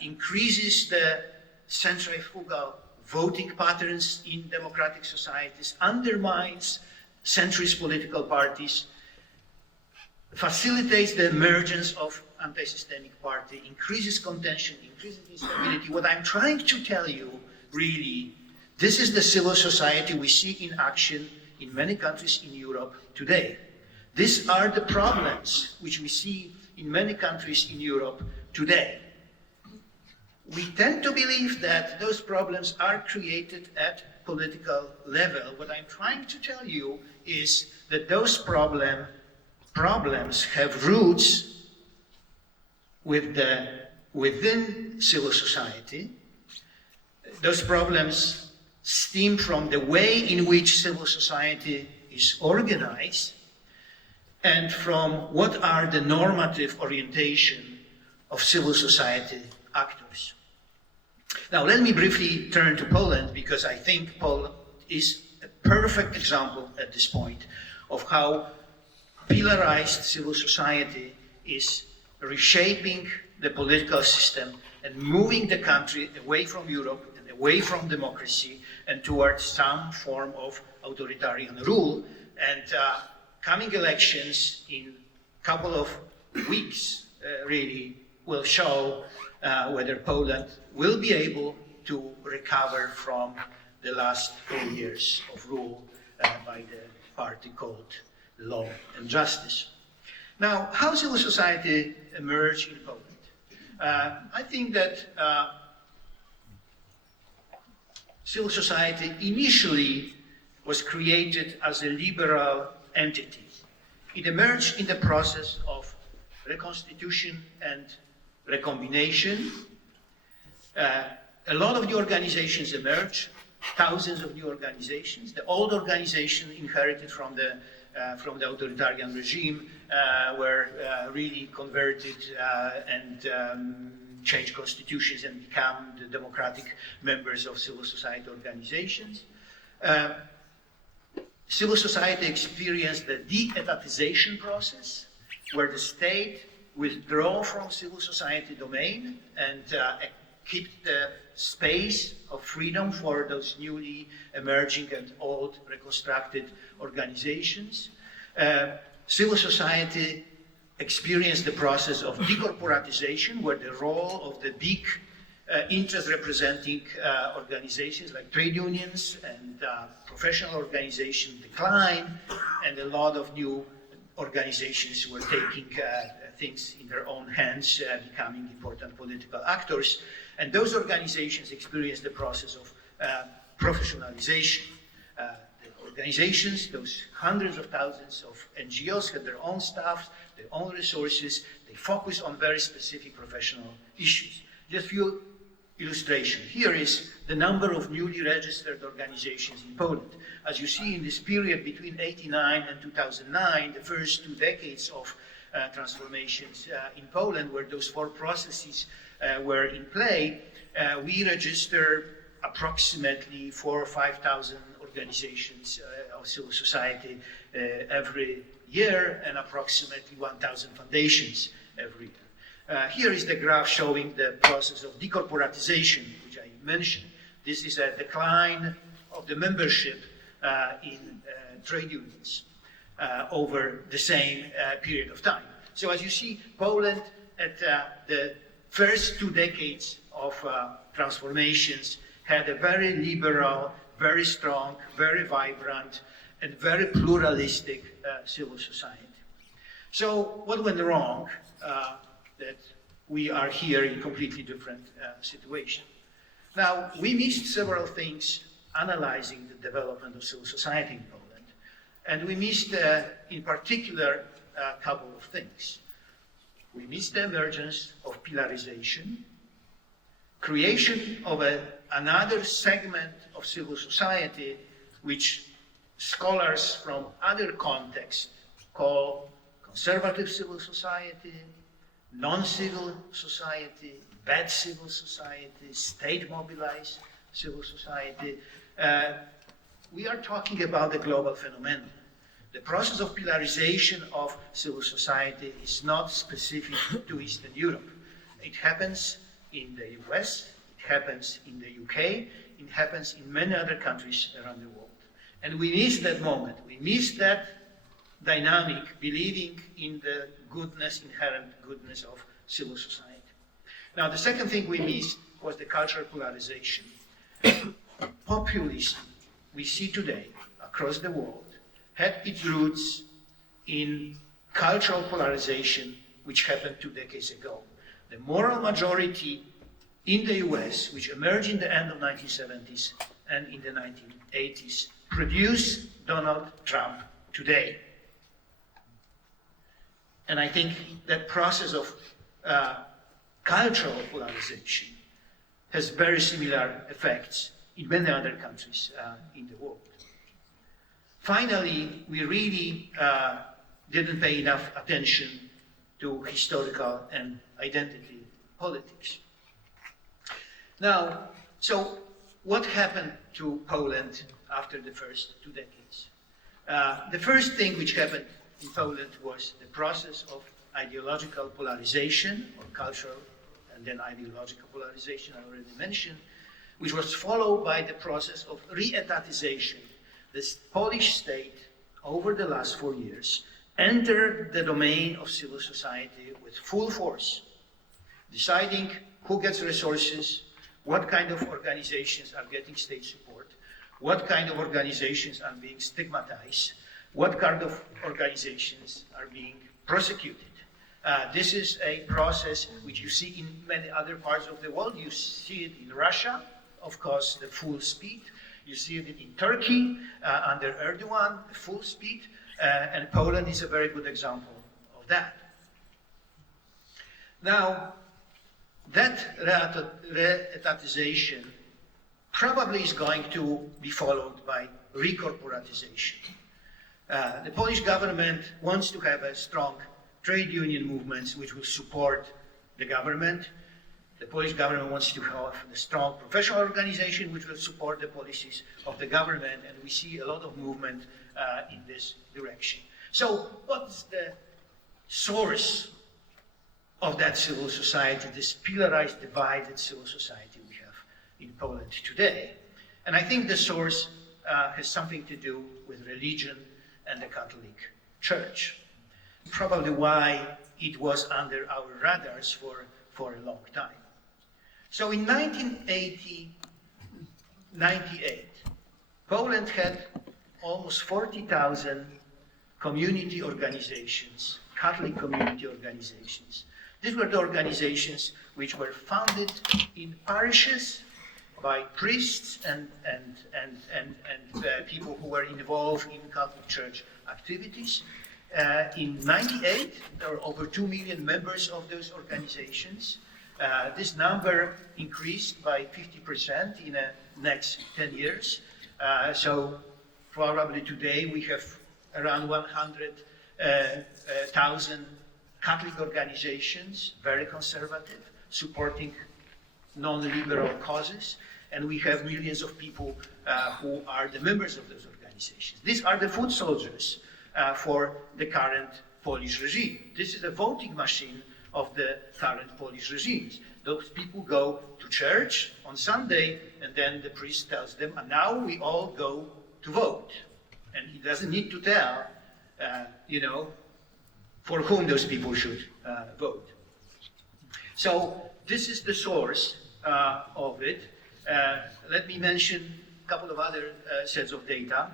increases the centrifugal voting patterns in democratic societies, undermines centrist political parties, facilitates the emergence of anti-systemic party, increases contention, increases instability. What I'm trying to tell you, really, this is the civil society we see in action in many countries in Europe today. These are the problems which we see in many countries in Europe today. we tend to believe that those problems are created at political level. What I'm trying to tell you is that those problems have roots within civil society. Those problems stem from the way in which civil society is organized and from what are the normative orientation of civil society actors. Now, let me briefly turn to Poland, because I think Poland is a perfect example at this point of how pillarized civil society is reshaping the political system and moving the country away from Europe and away from democracy and towards some form of authoritarian rule. And coming elections in a couple of weeks really will show whether Poland will be able to recover from the last 4 years of rule by the party called Law and Justice. Now, how civil society emerged in Poland? I think that civil society initially was created as a liberal entity. It emerged in the process of reconstitution and recombination. A lot of new organizations emerged, thousands of new organizations. The old organization inherited from the authoritarian regime were really converted and changed constitutions and become the democratic members of civil society organizations. Civil society experienced the de-etatization process, where the state withdraw from civil society domain and keep the space of freedom for those newly emerging and old reconstructed organizations. Civil society experienced the process of decorporatization, where the role of the big interest representing organizations like trade unions and professional organizations declined, and a lot of new organizations were taking things in their own hands, becoming important political actors. And those organizations experienced the process of professionalization. The organizations, those hundreds of thousands of NGOs, had their own staff, their own resources. They focus on very specific professional issues. Just a few illustrations. Here is the number of newly registered organizations in Poland. As you see, in this period between 1989 and 2009, the first 2 decades of transformations in Poland, where those 4 processes were in play, we registered approximately 4,000 or 5,000 organizations of civil society every year, and approximately 1,000 foundations every year. Here is the graph showing the process of decorporatization, which I mentioned. This is a decline of the membership in trade unions over the same period of time. So as you see, Poland at the first 2 decades of transformations had a very liberal, very strong, very vibrant, and very pluralistic civil society. So what went wrong that we are here in a completely different situation? Now, we missed several things analyzing the development of civil society in Poland, and we missed, in particular, a couple of things. We missed the emergence of pillarization, creation of another segment of civil society, which scholars from other contexts call conservative civil society, non-civil society, bad civil society, state-mobilized civil society. We are talking about a global phenomenon. The process of pillarization of civil society is not specific to Eastern Europe. It happens in the US, it happens in the UK, it happens in many other countries around the world. And we miss that moment. We miss that dynamic, believing in the goodness, inherent goodness of civil society. Now, the second thing we missed was the cultural polarization. Populism we see today across the world had its roots in cultural polarization, which happened 2 decades ago. The moral majority in the US, which emerged in the end of 1970s and in the 1980s, produce Donald Trump today. And I think that process of cultural polarization has very similar effects in many other countries in the world. Finally, we really didn't pay enough attention to historical and identity politics. Now, so what happened to Poland after the first 2 decades? The first thing which happened in Poland was the process of ideological polarization, or cultural and then ideological polarization, I already mentioned, which was followed by the process of re-etatization. This Polish state, over the last 4 years, entered the domain of civil society with full force, deciding who gets resources, what kind of organizations are getting state support, what kind of organizations are being stigmatized, what kind of organizations are being prosecuted. This is a process which you see in many other parts of the world. You see it in Russia, of course, the full speed. You see it in Turkey under Erdogan, the full speed. And Poland is a very good example of that. Now, that re-etatization probably is going to be followed by recorporatization. The Polish government wants to have a strong trade union movement which will support the government. The Polish government wants to have a strong professional organization which will support the policies of the government, and we see a lot of movement in this direction. So what's the source of that civil society, this pillarized, divided civil society we have in Poland today? And I think the source has something to do with religion and the Catholic Church. Probably why it was under our radars for a long time. So in 1998, Poland had almost 40,000 community organizations, Catholic community organizations. These were the organizations which were founded in parishes by priests and people who were involved in Catholic Church activities. In '98, there were over 2 million members of those organizations. This number increased by 50% in the next 10 years. So probably today we have around 100,000 Catholic organizations, very conservative, supporting non-liberal causes. And we have millions of people who are the members of those organizations. These are the foot soldiers for the current Polish regime. This is a voting machine of the current Polish regimes. Those people go to church on Sunday, and then the priest tells them, and now we all go to vote. And he doesn't need to tell, for whom those people should vote. So this is the source of it. Let me mention a couple of other sets of data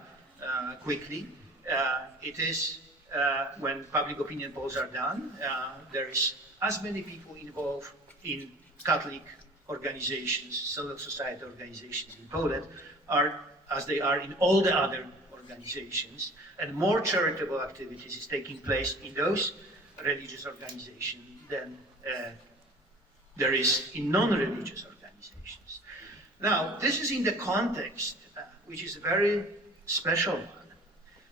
quickly. It is when public opinion polls are done, there is as many people involved in Catholic organizations, civil society organizations in Poland, as they are in all the other organizations, and more charitable activities is taking place in those religious organizations than there is in non-religious organizations. Now, this is in the context, which is a very special one,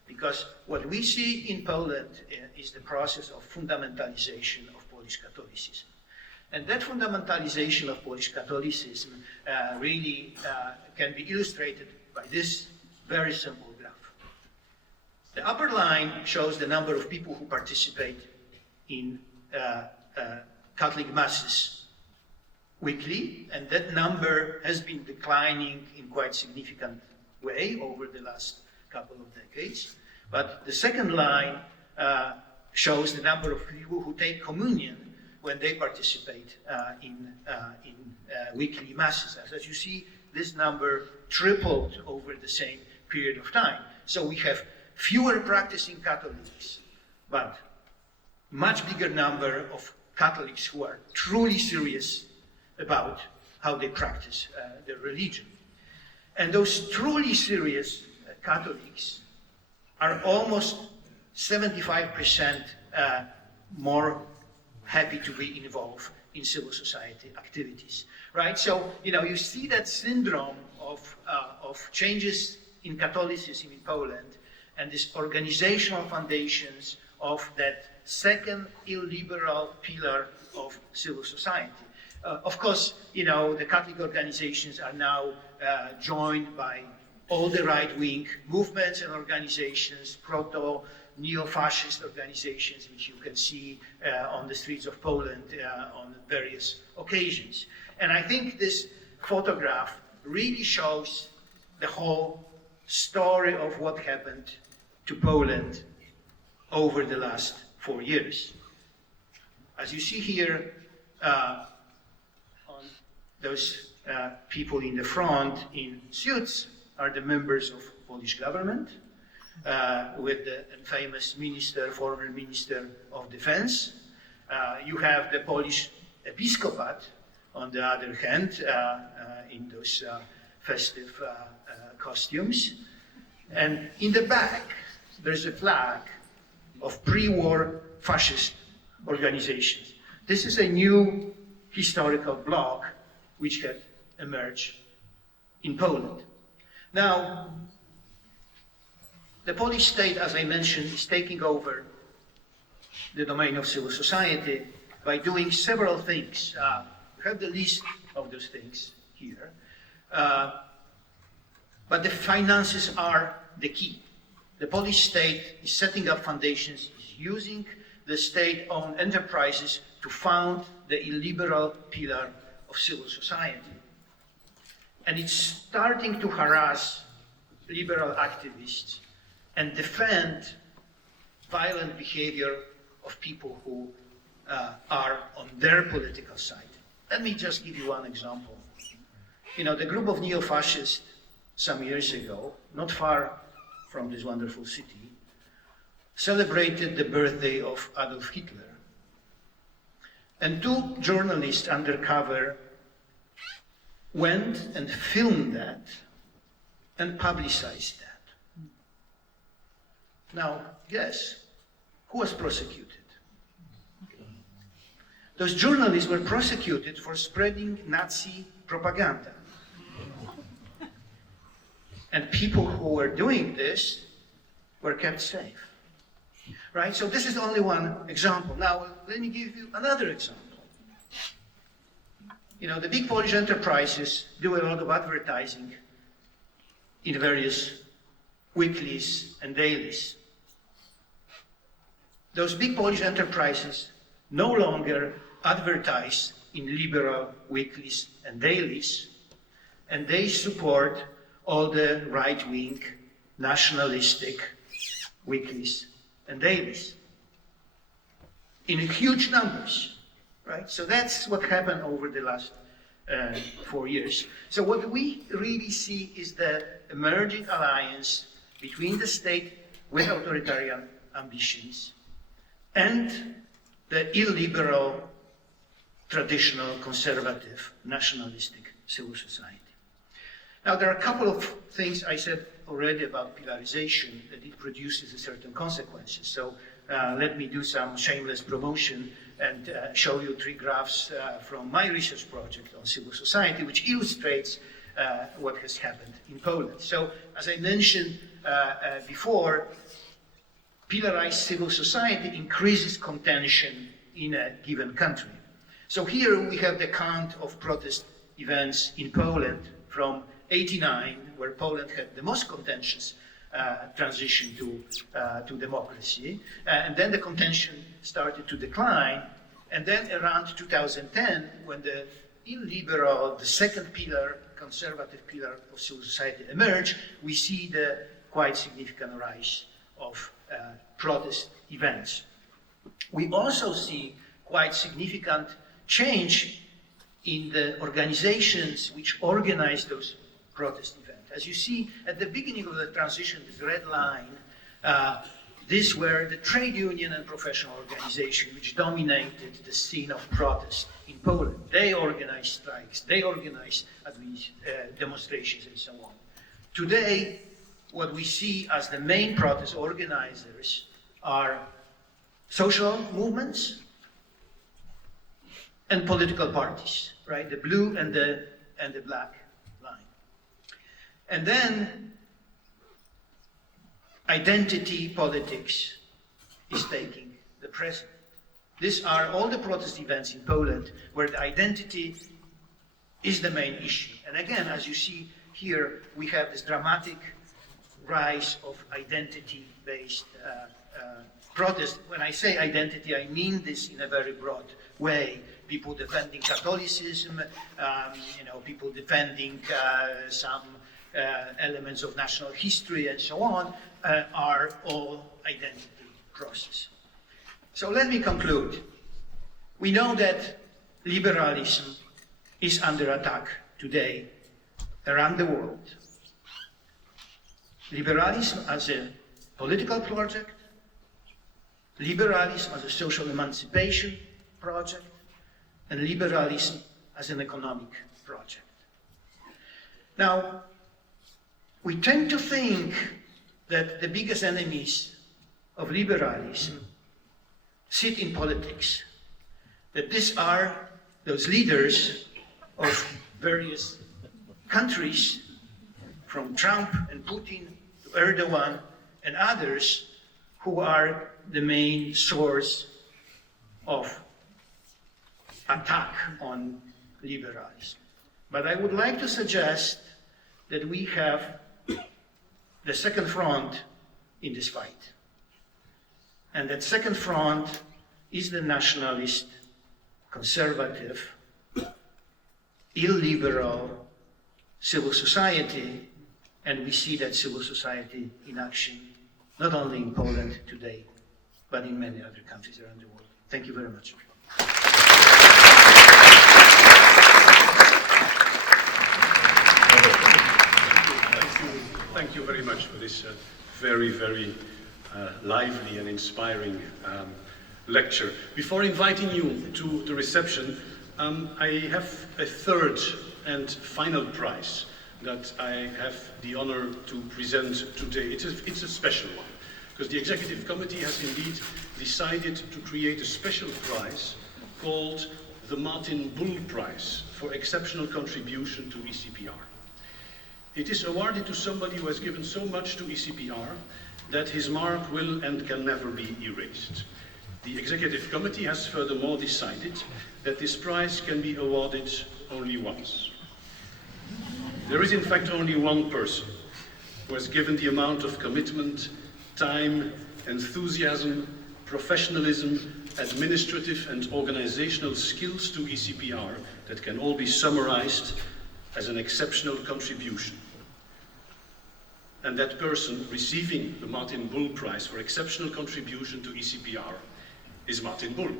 because what we see in Poland is the process of fundamentalization of Polish Catholicism. And that fundamentalization of Polish Catholicism really can be illustrated by this very simple graph. The upper line shows the number of people who participate in Catholic masses weekly, and that number has been declining in quite significant way over the last couple of decades. But the second line shows the number of people who take communion when they participate in weekly masses. As you see, this number tripled over the same period of time. So we have fewer practicing Catholics, but much bigger number of Catholics who are truly serious about how they practice their religion. And those truly serious Catholics are almost 75% more happy to be involved in civil society activities, right? So, you see that syndrome of changes in Catholicism in Poland and this organizational foundations of that second illiberal pillar of civil society. Of course, the Catholic organizations are now joined by all the right-wing movements and organizations, proto-neo-fascist organizations, which you can see on the streets of Poland on various occasions. And I think this photograph really shows the whole story of what happened to Poland over the last 4 years. As you see here, on those people in the front in suits are the members of Polish government, with the famous minister, former Minister of Defense. You have the Polish Episcopate, on the other hand, in those festive costumes. And in the back, there's a flag of pre-war fascist organizations. This is a new historical bloc which had emerged in Poland. Now, the Polish state, as I mentioned, is taking over the domain of civil society by doing several things. We have the list of those things here. But the finances are the key. The Polish state is setting up foundations, is using the state-owned enterprises to found the illiberal pillar of civil society. And it's starting to harass liberal activists and defend violent behavior of people who are on their political side. Let me just give you one example. The group of neo-fascists some years ago, not far from this wonderful city, celebrated the birthday of Adolf Hitler. And 2 journalists undercover went and filmed that and publicized that. Now, guess, who was prosecuted? Those journalists were prosecuted for spreading Nazi propaganda. And people who were doing this were kept safe. Right? So this is only one example. Now, let me give you another example. The big Polish enterprises do a lot of advertising in various weeklies and dailies. Those big Polish enterprises no longer advertise in liberal weeklies and dailies, and they support all the right-wing, nationalistic weeklies and dailies in huge numbers, right? So that's what happened over the last 4 years. So what we really see is the emerging alliance between the state with authoritarian ambitions and the illiberal, traditional, conservative, nationalistic civil society. Now, there are a couple of things I said already about pillarization, that it produces certain consequences. So let me do some shameless promotion and show you 3 graphs from my research project on civil society, which illustrates what has happened in Poland. So, as I mentioned before, pillarized civil society increases contention in a given country. So here we have the count of protest events in Poland from 1989, where Poland had the most contentious transition to democracy, and then the contention started to decline, and then around 2010, when the illiberal, the second pillar, conservative pillar of civil society emerged, we see the quite significant rise of protest events. We also see quite significant change in the organizations which organize those protest events. As you see, at the beginning of the transition, this red line, These were the trade union and professional organization which dominated the scene of protest in Poland. They organized strikes, they organized demonstrations and so on. Today, what we see as the main protest organizers are social movements and political parties, right? The blue and the black line. And then identity politics is taking the precedent. These are all the protest events in Poland where the identity is the main issue. And again, as you see here, we have this dramatic rise of identity-based protest. When I say identity, I mean this in a very broad way. People defending Catholicism, people defending some elements of national history and so on, are all identity process. So let me conclude. We know that liberalism is under attack today around the world. Liberalism as a political project, liberalism as a social emancipation project, and liberalism as an economic project. Now, we tend to think that the biggest enemies of liberalism sit in politics, that these are those leaders of various countries, from Trump and Putin to Erdogan and others, who are the main source of attack on liberalism. But I would like to suggest that we have the second front in this fight. And that second front is the nationalist, conservative, illiberal civil society, and we see that civil society in action, not only in Poland today, but in many other countries around the world. Thank you very much. Thank you very much for this very, very lively and inspiring lecture. Before inviting you to the reception, I have a third and final prize that I have the honor to present today. It's a special one, because the Executive Committee has indeed decided to create a special prize called the Martin Bull Prize for exceptional contribution to ECPR. It is awarded to somebody who has given so much to ECPR that his mark will and can never be erased. The Executive Committee has furthermore decided that this prize can be awarded only once. There is in fact only one person who has given the amount of commitment, time, enthusiasm, professionalism, administrative and organizational skills to ECPR that can all be summarized as an exceptional contribution. And that person receiving the Martin Bull Prize for exceptional contribution to ECPR is Martin Bull.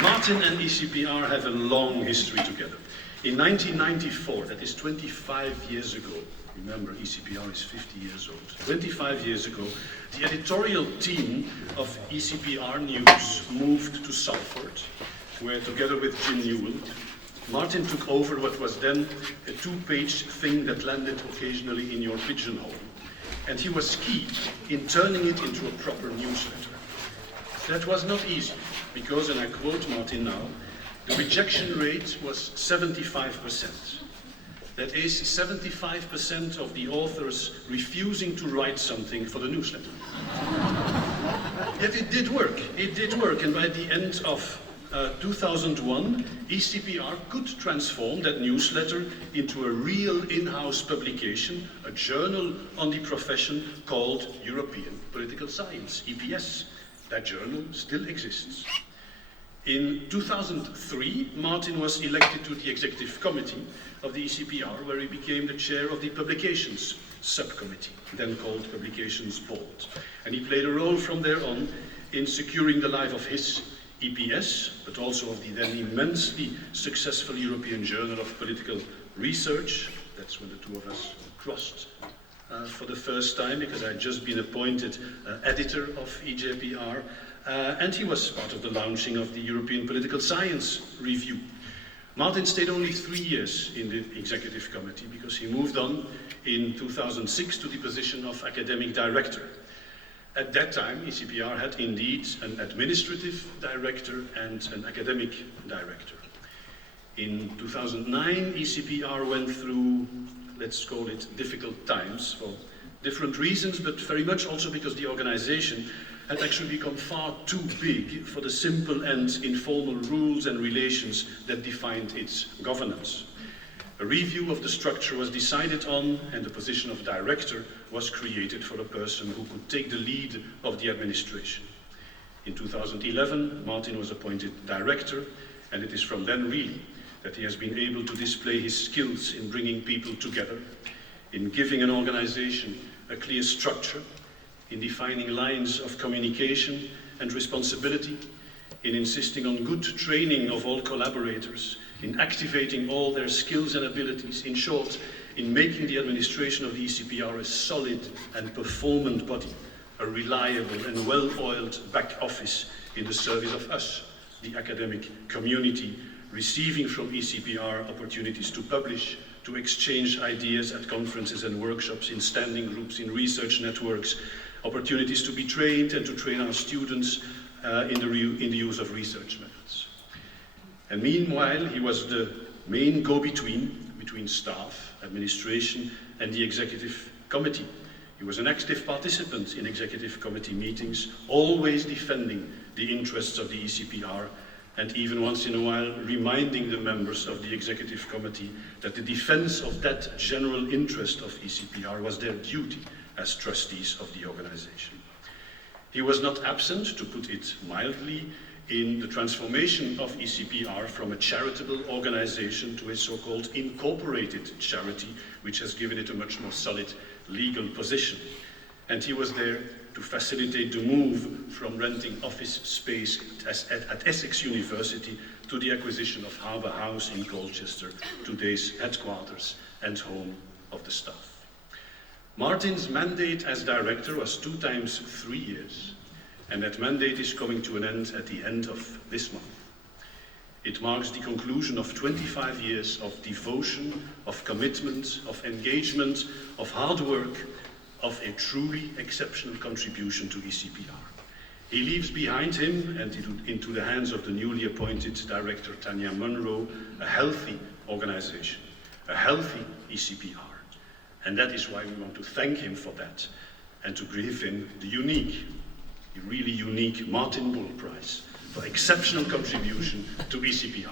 Martin and ECPR have a long history together. In 1994, that is 25 years ago, remember ECPR is 50 years old, 25 years ago, the editorial team of ECPR News moved to Salford, where together with Jim Newell, Martin took over what was then a two-page thing that landed occasionally in your pigeonhole. And he was key in turning it into a proper newsletter. That was not easy, because, and I quote Martin now, the rejection rate was 75%. That is 75% of the authors refusing to write something for the newsletter. Yet it did work, and by the end of 2001, ECPR could transform that newsletter into a real in-house publication, a journal on the profession called European Political Science, EPS. That journal still exists. In 2003, Martin was elected to the Executive Committee of the ECPR, where he became the chair of the Publications Subcommittee, then called Publications Board. And he played a role from there on in securing the life of his EPS, but also of the then immensely successful European Journal of Political Research. That's when the two of us crossed for the first time, because I had just been appointed editor of ECPR, and he was part of the launching of the European Political Science Review. Martin stayed only 3 years in the executive committee because he moved on in 2006 to the position of academic director. At that time, ECPR had indeed an administrative director and an academic director. In 2009, ECPR went through, let's call it, difficult times for different reasons, but very much also because the organization had actually become far too big for the simple and informal rules and relations that defined its governance. A review of the structure was decided on, and the position of director was created for a person who could take the lead of the administration. In 2011, Martin was appointed director, and it is from then really that he has been able to display his skills in bringing people together, in giving an organization a clear structure, in defining lines of communication and responsibility, in insisting on good training of all collaborators, in activating all their skills and abilities, in short, in making the administration of the ECPR a solid and performant body, a reliable and well-oiled back office in the service of us, the academic community, receiving from ECPR opportunities to publish, to exchange ideas at conferences and workshops, in standing groups, in research networks, opportunities to be trained and to train our students in the use of research methods. And meanwhile, he was the main go-between between staff, administration, and the executive committee. He was an active participant in executive committee meetings, always defending the interests of the ECPR, and even once in a while reminding the members of the executive committee that the defense of that general interest of ECPR was their duty as trustees of the organization. He was not absent, to put it mildly, in the transformation of ECPR from a charitable organization to a so-called incorporated charity, which has given it a much more solid legal position. And he was there to facilitate the move from renting office space at Essex University to the acquisition of Harbour House in Colchester, today's headquarters and home of the staff. Martin's mandate as director was 2 times 3 years, and that mandate is coming to an end at the end of this month. It marks the conclusion of 25 years of devotion, of commitment, of engagement, of hard work, of a truly exceptional contribution to ECPR. He leaves behind him and into the hands of the newly appointed director, Tanya Munro, a healthy organization, a healthy ECPR. And that is why we want to thank him for that and to give him the really unique Martin Bull Prize for exceptional contribution to ECPR.